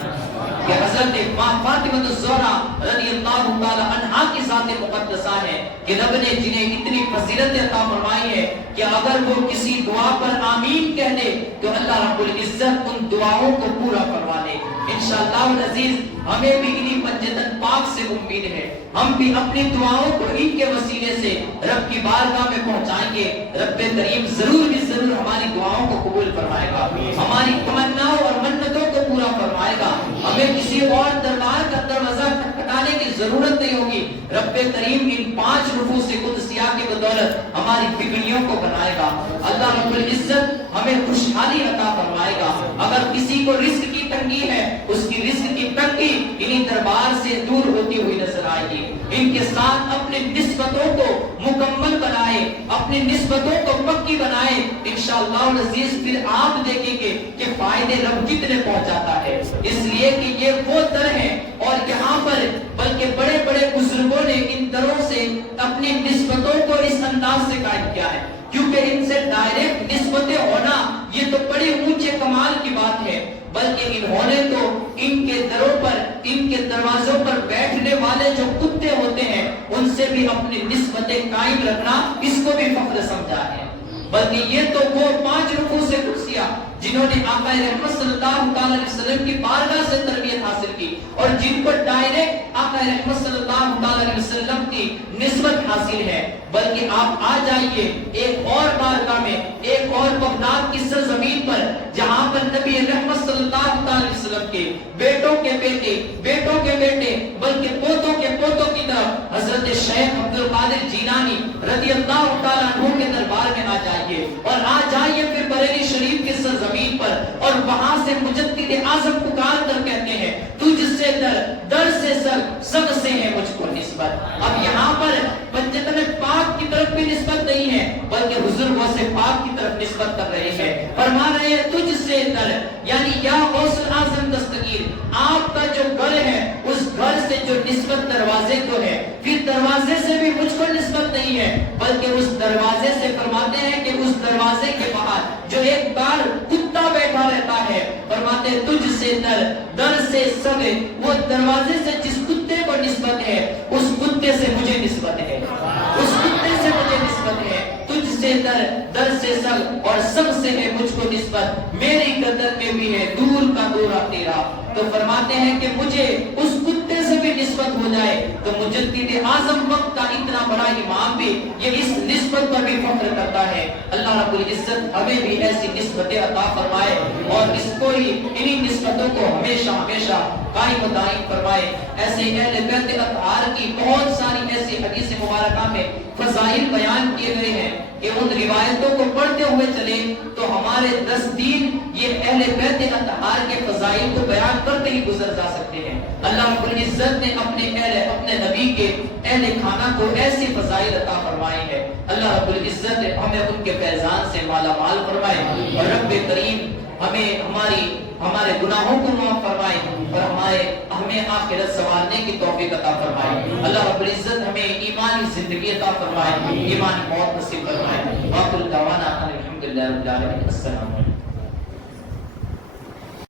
کہ حضرت ماں فاطمہ الزہرا رضی اللہ تعالی عنہا کی ذات مقدسہ ہے کہ رب نے جنہیں اتنی فضیلت عطا فرمائی ہے کہ اگر وہ کسی دعا پر آمین کہہ دے تو اللہ رب العزت ان دعاؤں کو پورا کروا لے. انشاءاللہ العزیز ہمیں بھی انہی منجدن پاک سے امید ہے، ہم بھی اپنی دعاؤں کو ان کے وسیلے سے رب کی بارگاہ میں پہنچائیں گے. رب کریم ضرور بھی ضرور ہماری دعاؤں کو قبول فرمائے گا، ہماری تمناؤں اور منتوں کو پورا فرمائے گا. ہمیں کسی اور دربار کا دروازہ کھٹکھٹانے کی ضرورت نہیں ہوگی. رب کریم ان 5 نفوس قدسیہ کی بدولت ہماری بگڑیوں کو بنائے گا. اللہ رب العزت ہمیں خوشحالی عطا فرمائے گا. اگر کسی کو رزق کی تنگی ہے اس کی رزق کی تنگی انہی دربار سے دور ہوتی ہوئی نظر آئے گی. ان کے ساتھ اپنی نسبتوں کو مکمل بنائے، اپنی نسبتوں کو پکی بنائے. انشاءاللہ العزیز پھر آپ دیکھیں گے کہ فائدے رب کتنے پہنچاتا ہے. اس لیے کہ یہ وہ در ہے اور یہاں پر بلکہ بڑے بڑے بزرگوں نے ان دروں سے اپنی نسبتوں کو اس انداز سے قائم کیا ہے، کیونکہ ان سے ڈائریکٹ نسبتیں ہونا یہ تو بڑے اونچے کمال کی بات ہے، بلکہ انہوں نے تو ان کے دروں پر ان کے والے جو کتے ہوتے ہیں ان سے بھی اپنی نسبتیں قائم رکھنا، اس کو بھی فخر سمجھا ہے۔ بلکہ یہ تو وہ 5 رکوع سے کرسیاں جنہوں نے آقا رحمت صلی اللہ علیہ وسلم کی بارگاہ سے تربیت حاصل کی اور جن کو ڈائریکٹ آقا رحمت صلی اللہ علیہ وسلم کی نسبت حاصل ہے، بلکہ آپ آ جائیے ایک اور بارگاہ میں، ایک اور بغداد کی سرزمین پر جہاں پر نبی رحمت صلی اللہ علیہ وسلم کے بیٹوں کے بیٹے، بیٹوں کے بیٹے، بلکہ پوتوں کے پوتوں کی طرف حضرت شیخ عبد القادر جیلانی رضی اللہ تعالیٰ عنہ کے دربار میں آ جائیے، اور آ جائیے پھر بریلی شریف کی سرزمین پر، اور وہاں سے مجدد اعظم پکار کر کہتے ہیں تجھ سے در سے سگ سے ہے مجھ کو نسبت۔ اب یہاں پر پنجتن پاک کی طرف بھی نسبت نہیں ہے، بلکہ حضور غوث پاک کی طرف نسبت کر رہے ہیں، فرما رہے ہیں تجھ سے در، یعنی یا غوث اعظم دستگیر، آپ کا جو گھر ہے اس گھر سے جو نسبت دروازے کو ہے، پھر دروازے سے بھی مجھ کو نسبت نہیں ہے، بلکہ اس دروازے سے فرماتے ہیں کہ اس دروازے کے باہر جو ایک بار کتا بیٹھا رہتا ہے، فرماتے ہیں تجھ سے در سے سگ، وہ دروازے سے جس کتے کو نسبت ہے اس کتے سے مجھے نسبت ہے، اس کتے سے مجھے نسبت ہے، تجھ سے در سے سگ اور سب سے ہے مجھ کو نسبت، میری قدر میں بھی ہے دور کا دورہ تیرا۔ تو فرماتے ہیں کہ مجھے اس کتے سے بھی نسبت ہو جائے تو مجدد اعظم وقت کا اتنا بڑا امام بھی یہ اس نسبت پر بھی فخر کرتا ہے۔ اللہ رب العزت ہمیں بھی ایسی نسبتیں عطا فرمائے اور اس کو ہی انہی نسبتوں کو ہمیشہ ہمیشہ قائم و دائم فرمائے۔ ایسے اہل بیت اطہار کی بہت ساری ایسی حدیث مبارکہ میں فضائل بیان کیے گئے ہیں کہ ان روایتوں کو پڑھتے ہوئے چلے تو ہمارے 10 دن یہ اہل بیت اطہار کے فضائل کو بیان کرتے ہی گزر جا سکتے ہیں۔ اللہ رب العزت نے اپنے نبی کے اہل خانہ کو ایسی فضائل عطا فرمائی ہے۔ اللہ رب العزت ہمیں ان کے فیضان سے مالا مال فرمائے اور رب کریم ہمارے گناہوں کو معاف فرمائے اور ہمیں آخرت سنوارنے کی توفیق عطا فرمائے۔ اللہ رب العزت ہمیں ایمانی زندگی عطا فرمائے، ایمانی موت نصیب فرمائے۔ وآخر دعوانا الحمدللہ رب العالمین۔ السلام علیکم۔